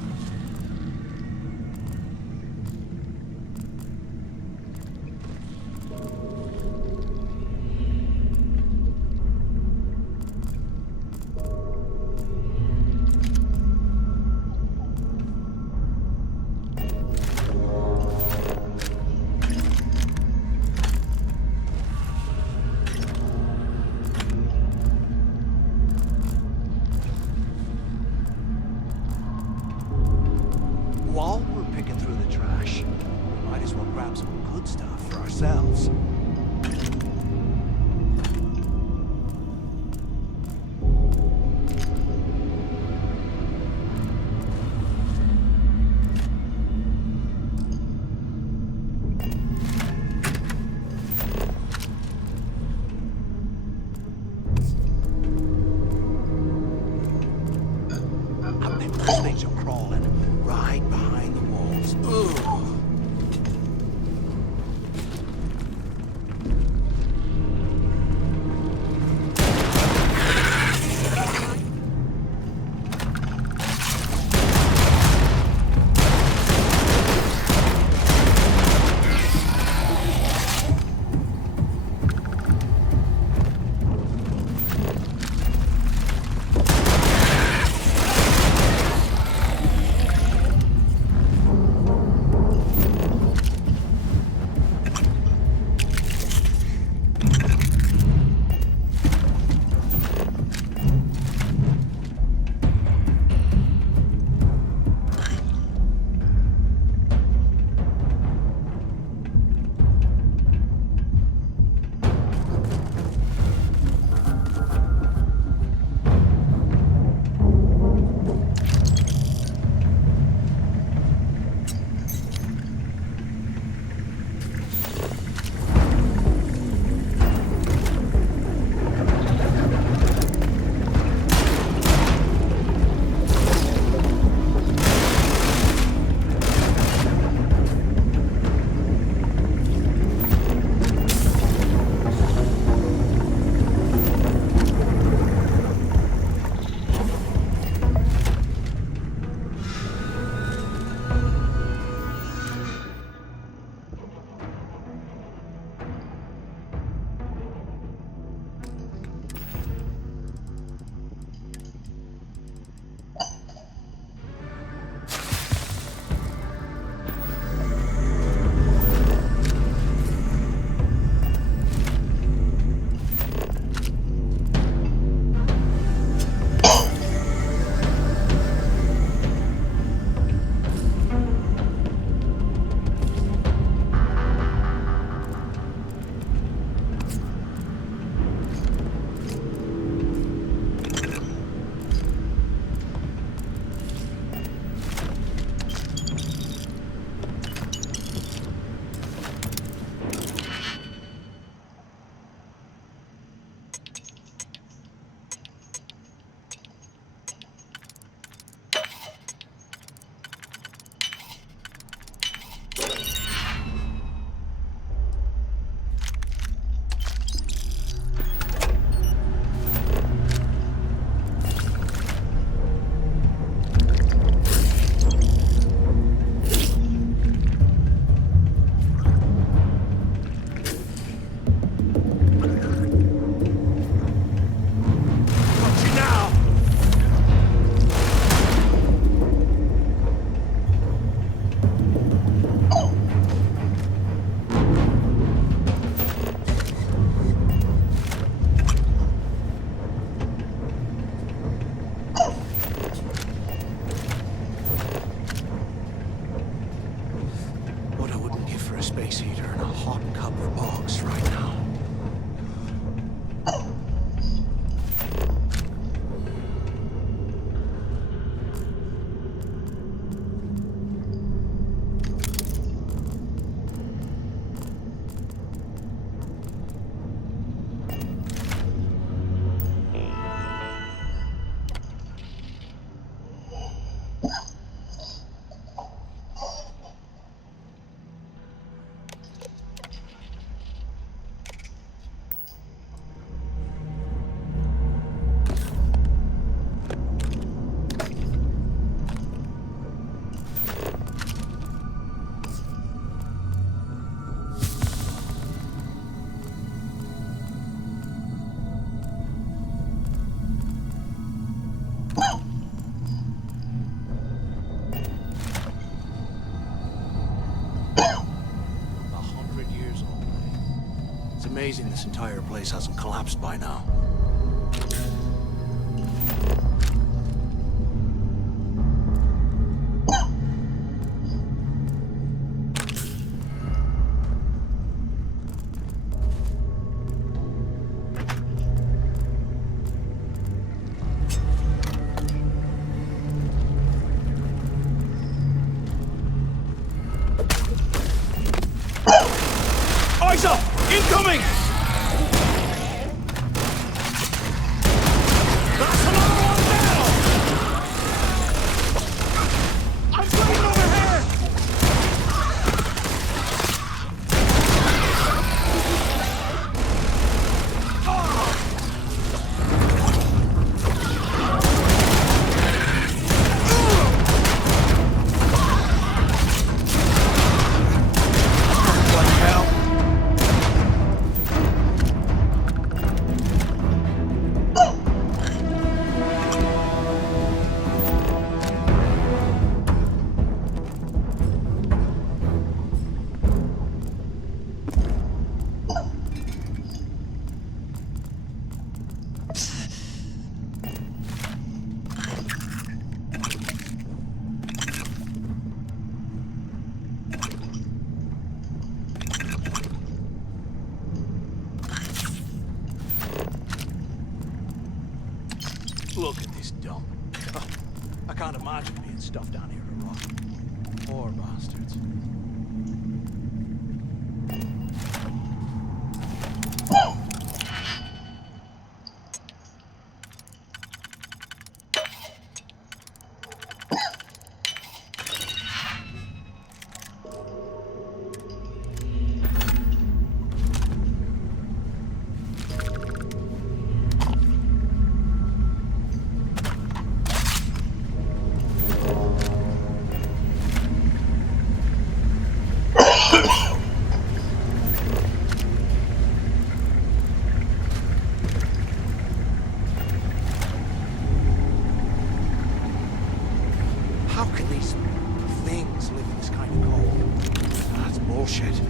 amazing this entire place hasn't collapsed by now. Eyes up! Incoming! That's another one down! I'm bleeding over here! Like hell. Look at this dump. I can't imagine being stuffed down here to rot. Poor bastards. How can these things live in this kind of cold? That's bullshit.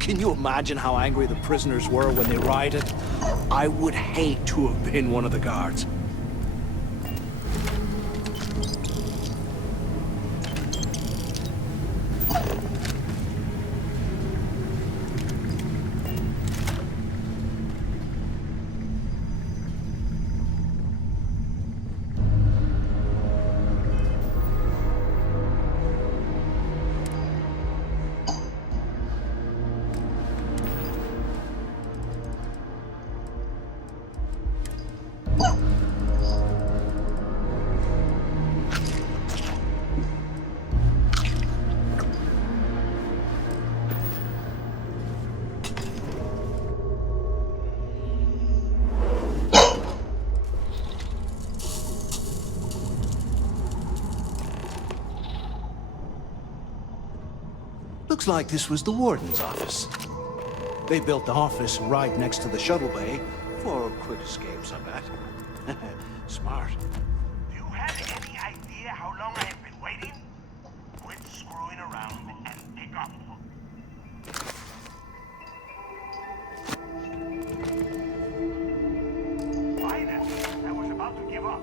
Can you imagine how angry the prisoners were when they rioted? I would hate to have been one of the guards. Looks like this was the warden's office. They built the office right next to the shuttle bay for quick escapes, I bet. Smart. Do you have any idea how long I have been waiting? Quit screwing around and pick up. Finally, I was about to give up.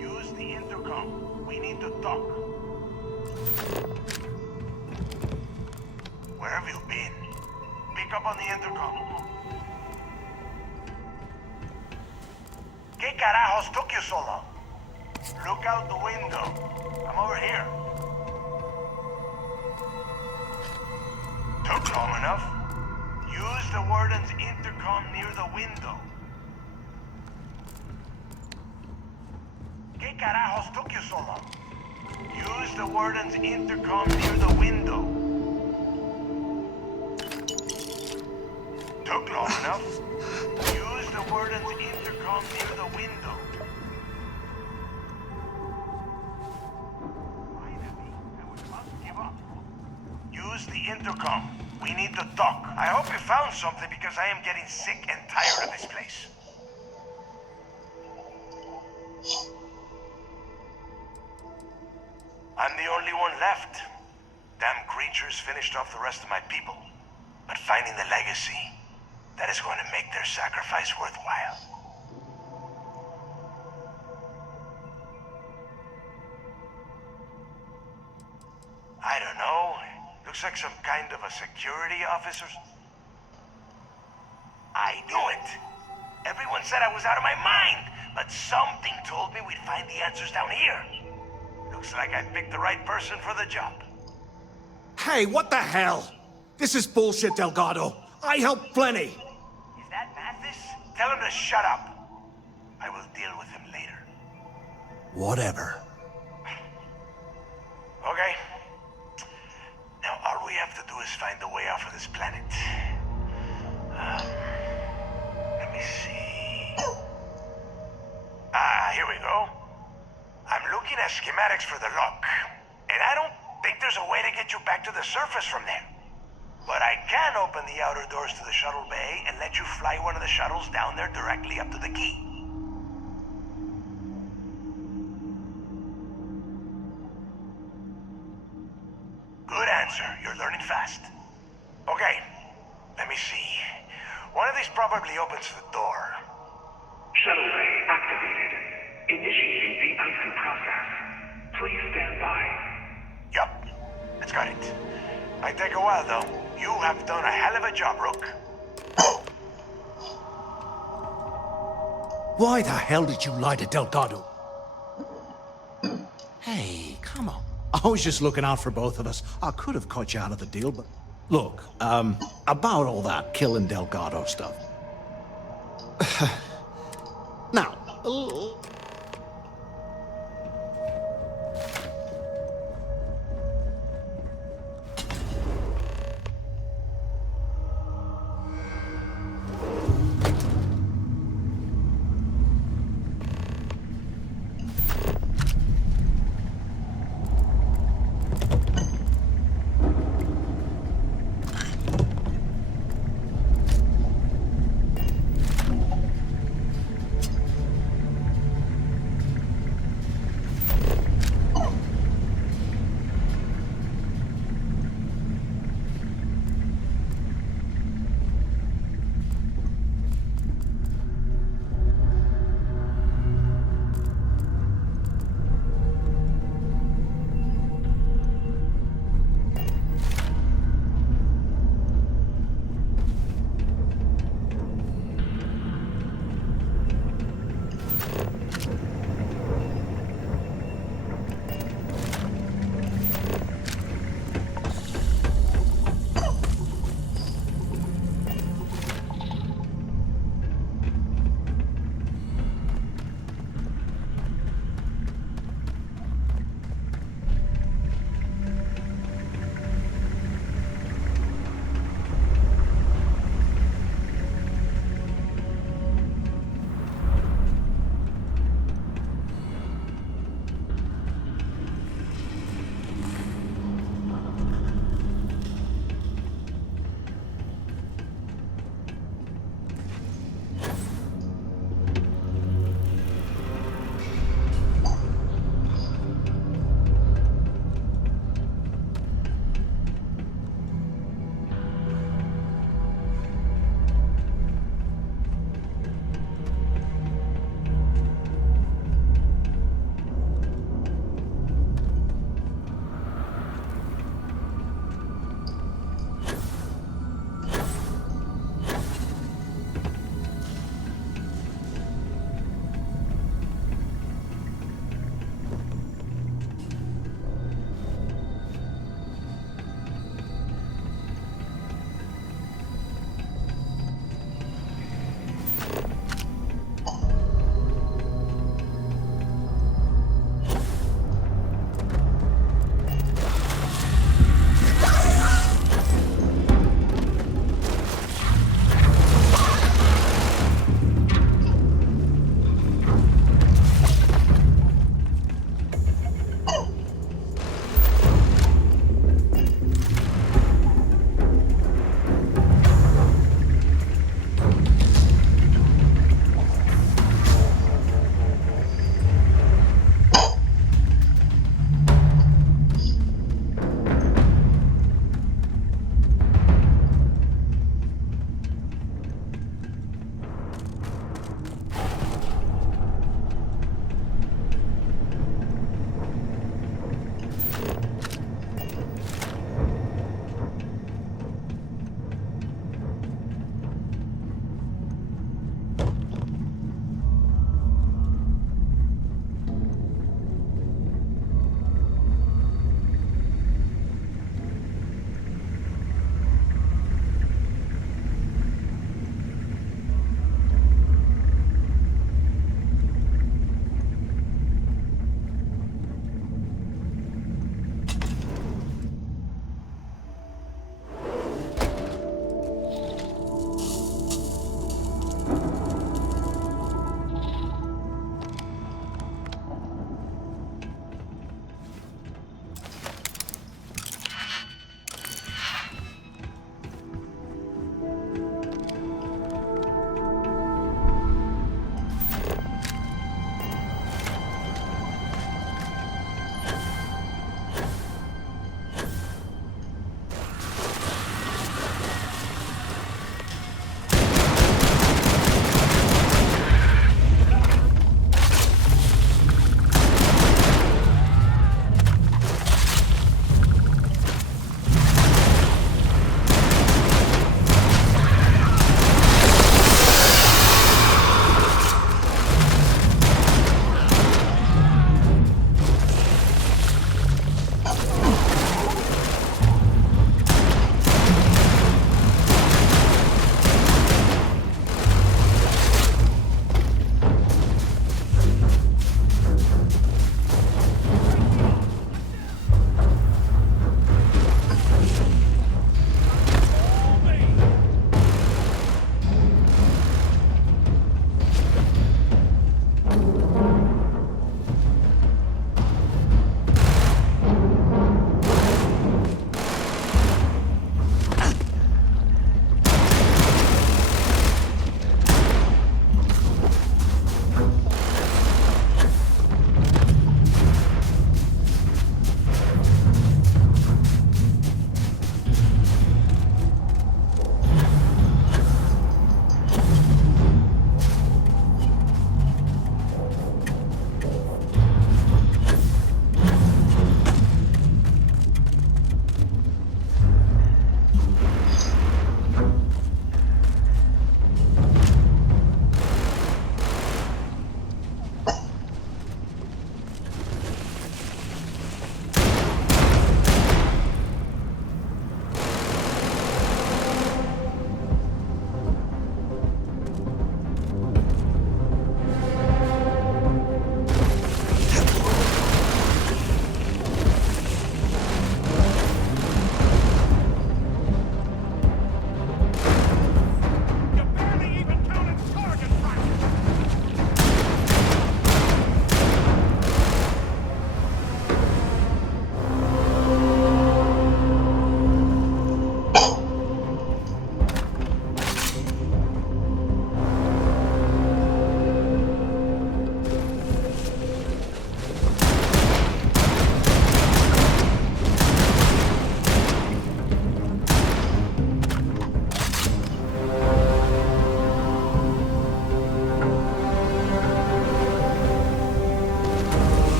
Use the intercom. We need to talk. Where have you been? Pick up on the intercom. ¿Qué carajos took you so long? Look out the window. I'm over here. Took long enough. Use the warden's intercom near the window. ¿Qué carajos took you so long? Use the warden's intercom near the window. Took long enough. Use the warden's intercom near the window. Finally, I was about to give up. Use the intercom. We need to talk. I hope you found something because I am getting sick and tired of this place. I'm the only one left. Damn creatures finished off the rest of my people. But finding the legacy, that is going to make their sacrifice worthwhile. I don't know. Looks like some kind of a security officer. I knew it! Everyone said I was out of my mind, but something told me we'd find the answers down here. Looks like I picked the right person for the job. Hey, what the hell? This is bullshit, Delgado. I helped plenty. Is that Mathis? Tell him to shut up. I will deal with him later. Whatever. Okay. Now all we have to do is find a way off of this planet. Let me see. Here we go. I'm looking at schematics for the lock, and I don't think there's a way to get you back to the surface from there. But I can open the outer doors to the shuttle bay and let you fly one of the shuttles down there directly up to the key. Good answer. You're learning fast. Okay, let me see. One of these probably opens the door. Shuttle bay activated. Initiating the icing process. Please stand by. Yup, it's got it. Might take a while though. You have done a hell of a job, Rook. Why the hell did you lie to Delgado? Hey, come on. I was just looking out for both of us. I could have cut you out of the deal, but... Look, about all that killing Delgado stuff. Now,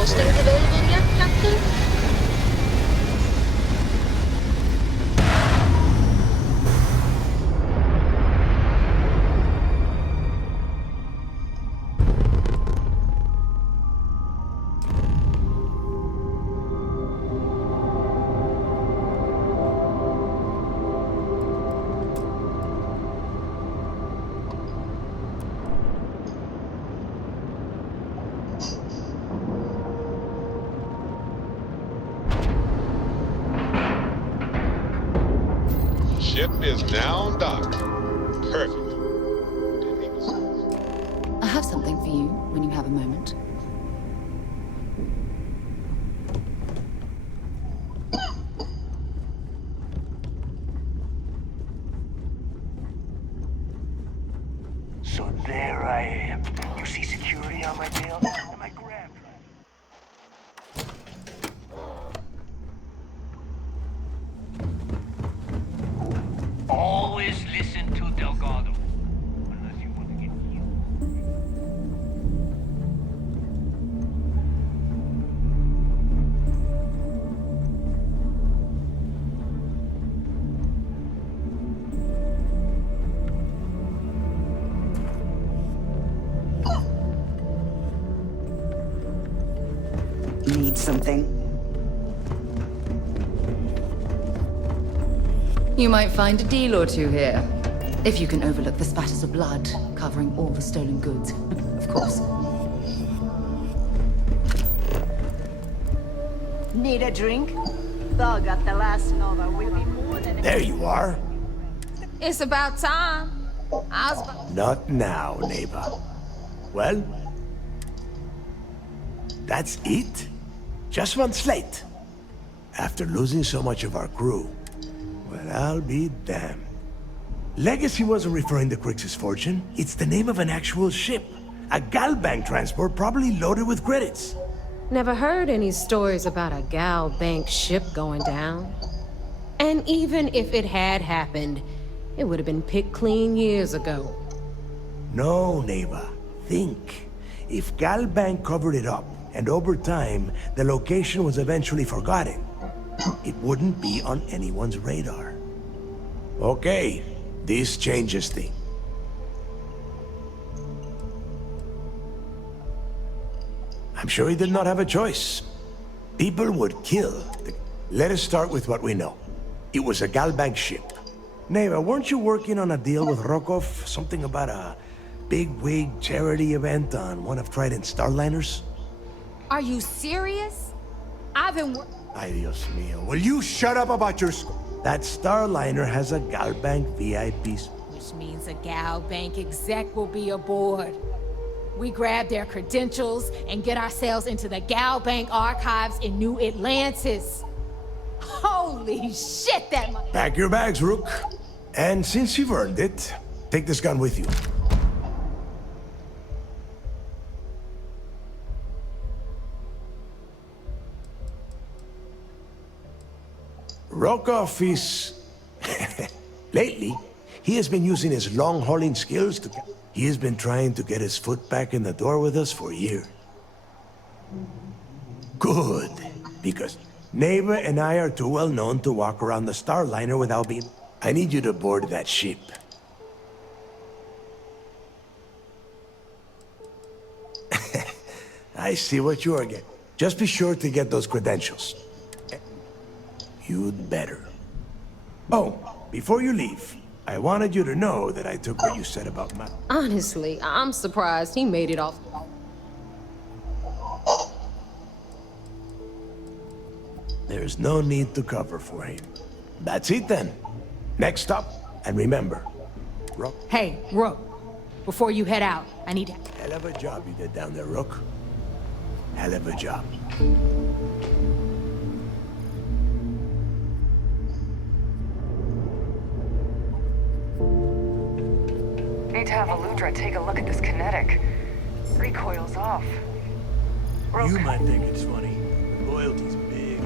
postings available yet, Captain? Ship is now docked. Perfect. I have something for you when you have a moment. So there I am. You see security on my tail? And I grabbed her. Always listen to Delgado. Unless you want to get killed. Need something? You might find a deal or two here. If you can overlook the spatters of blood covering all the stolen goods, of course. Need a drink? Dog at the last Nova will be more than... There you are. It's about time. I was... Not now, neighbor. Well, that's it? Just one slate. After losing so much of our crew, well, I'll be damned. Legacy wasn't referring to Crix's fortune. It's the name of an actual ship. A Galbank transport probably loaded with credits. Never heard any stories about a Gal Bank ship going down. And even if it had happened, it would have been picked clean years ago. No, neighbor. Think. If Galbank covered it up, and over time, the location was eventually forgotten, it wouldn't be on anyone's radar. Okay, this changes things. I'm sure he did not have a choice. People would kill. Let us start with what we know. It was a Galbank ship. Neighbor, weren't you working on a deal with Rokov? Something about a big-wig charity event on one of Trident's starliners? Are you serious? I've been... Ay, Dios mío. Will you shut up about your... That starliner has a Galbank VIP... Which means a Gal Bank exec will be aboard. We grab their credentials and get ourselves into the Gal Bank archives in New Atlantis. Holy shit, that... Pack your bags, Rook. And since you've earned it, take this gun with you. Rokov is... Lately, he has been using his long-hauling skills to... He has been trying to get his foot back in the door with us for years. Good, because Neighbor and I are too well known to walk around the starliner without being... I need you to board that ship. I see what you are getting. Just be sure to get those credentials. You'd better. Oh, before you leave, I wanted you to know that I took what you said about my... Honestly, I'm surprised he made it off. There's no need to cover for him. That's it then. Next stop, and remember, Rook. Hey, Rook, before you head out, I need... Hell of a job you did down there, Rook. Hell of a job. Need to have Aludra take a look at this kinetic. Recoil's off. You might think it's funny, but loyalty's big.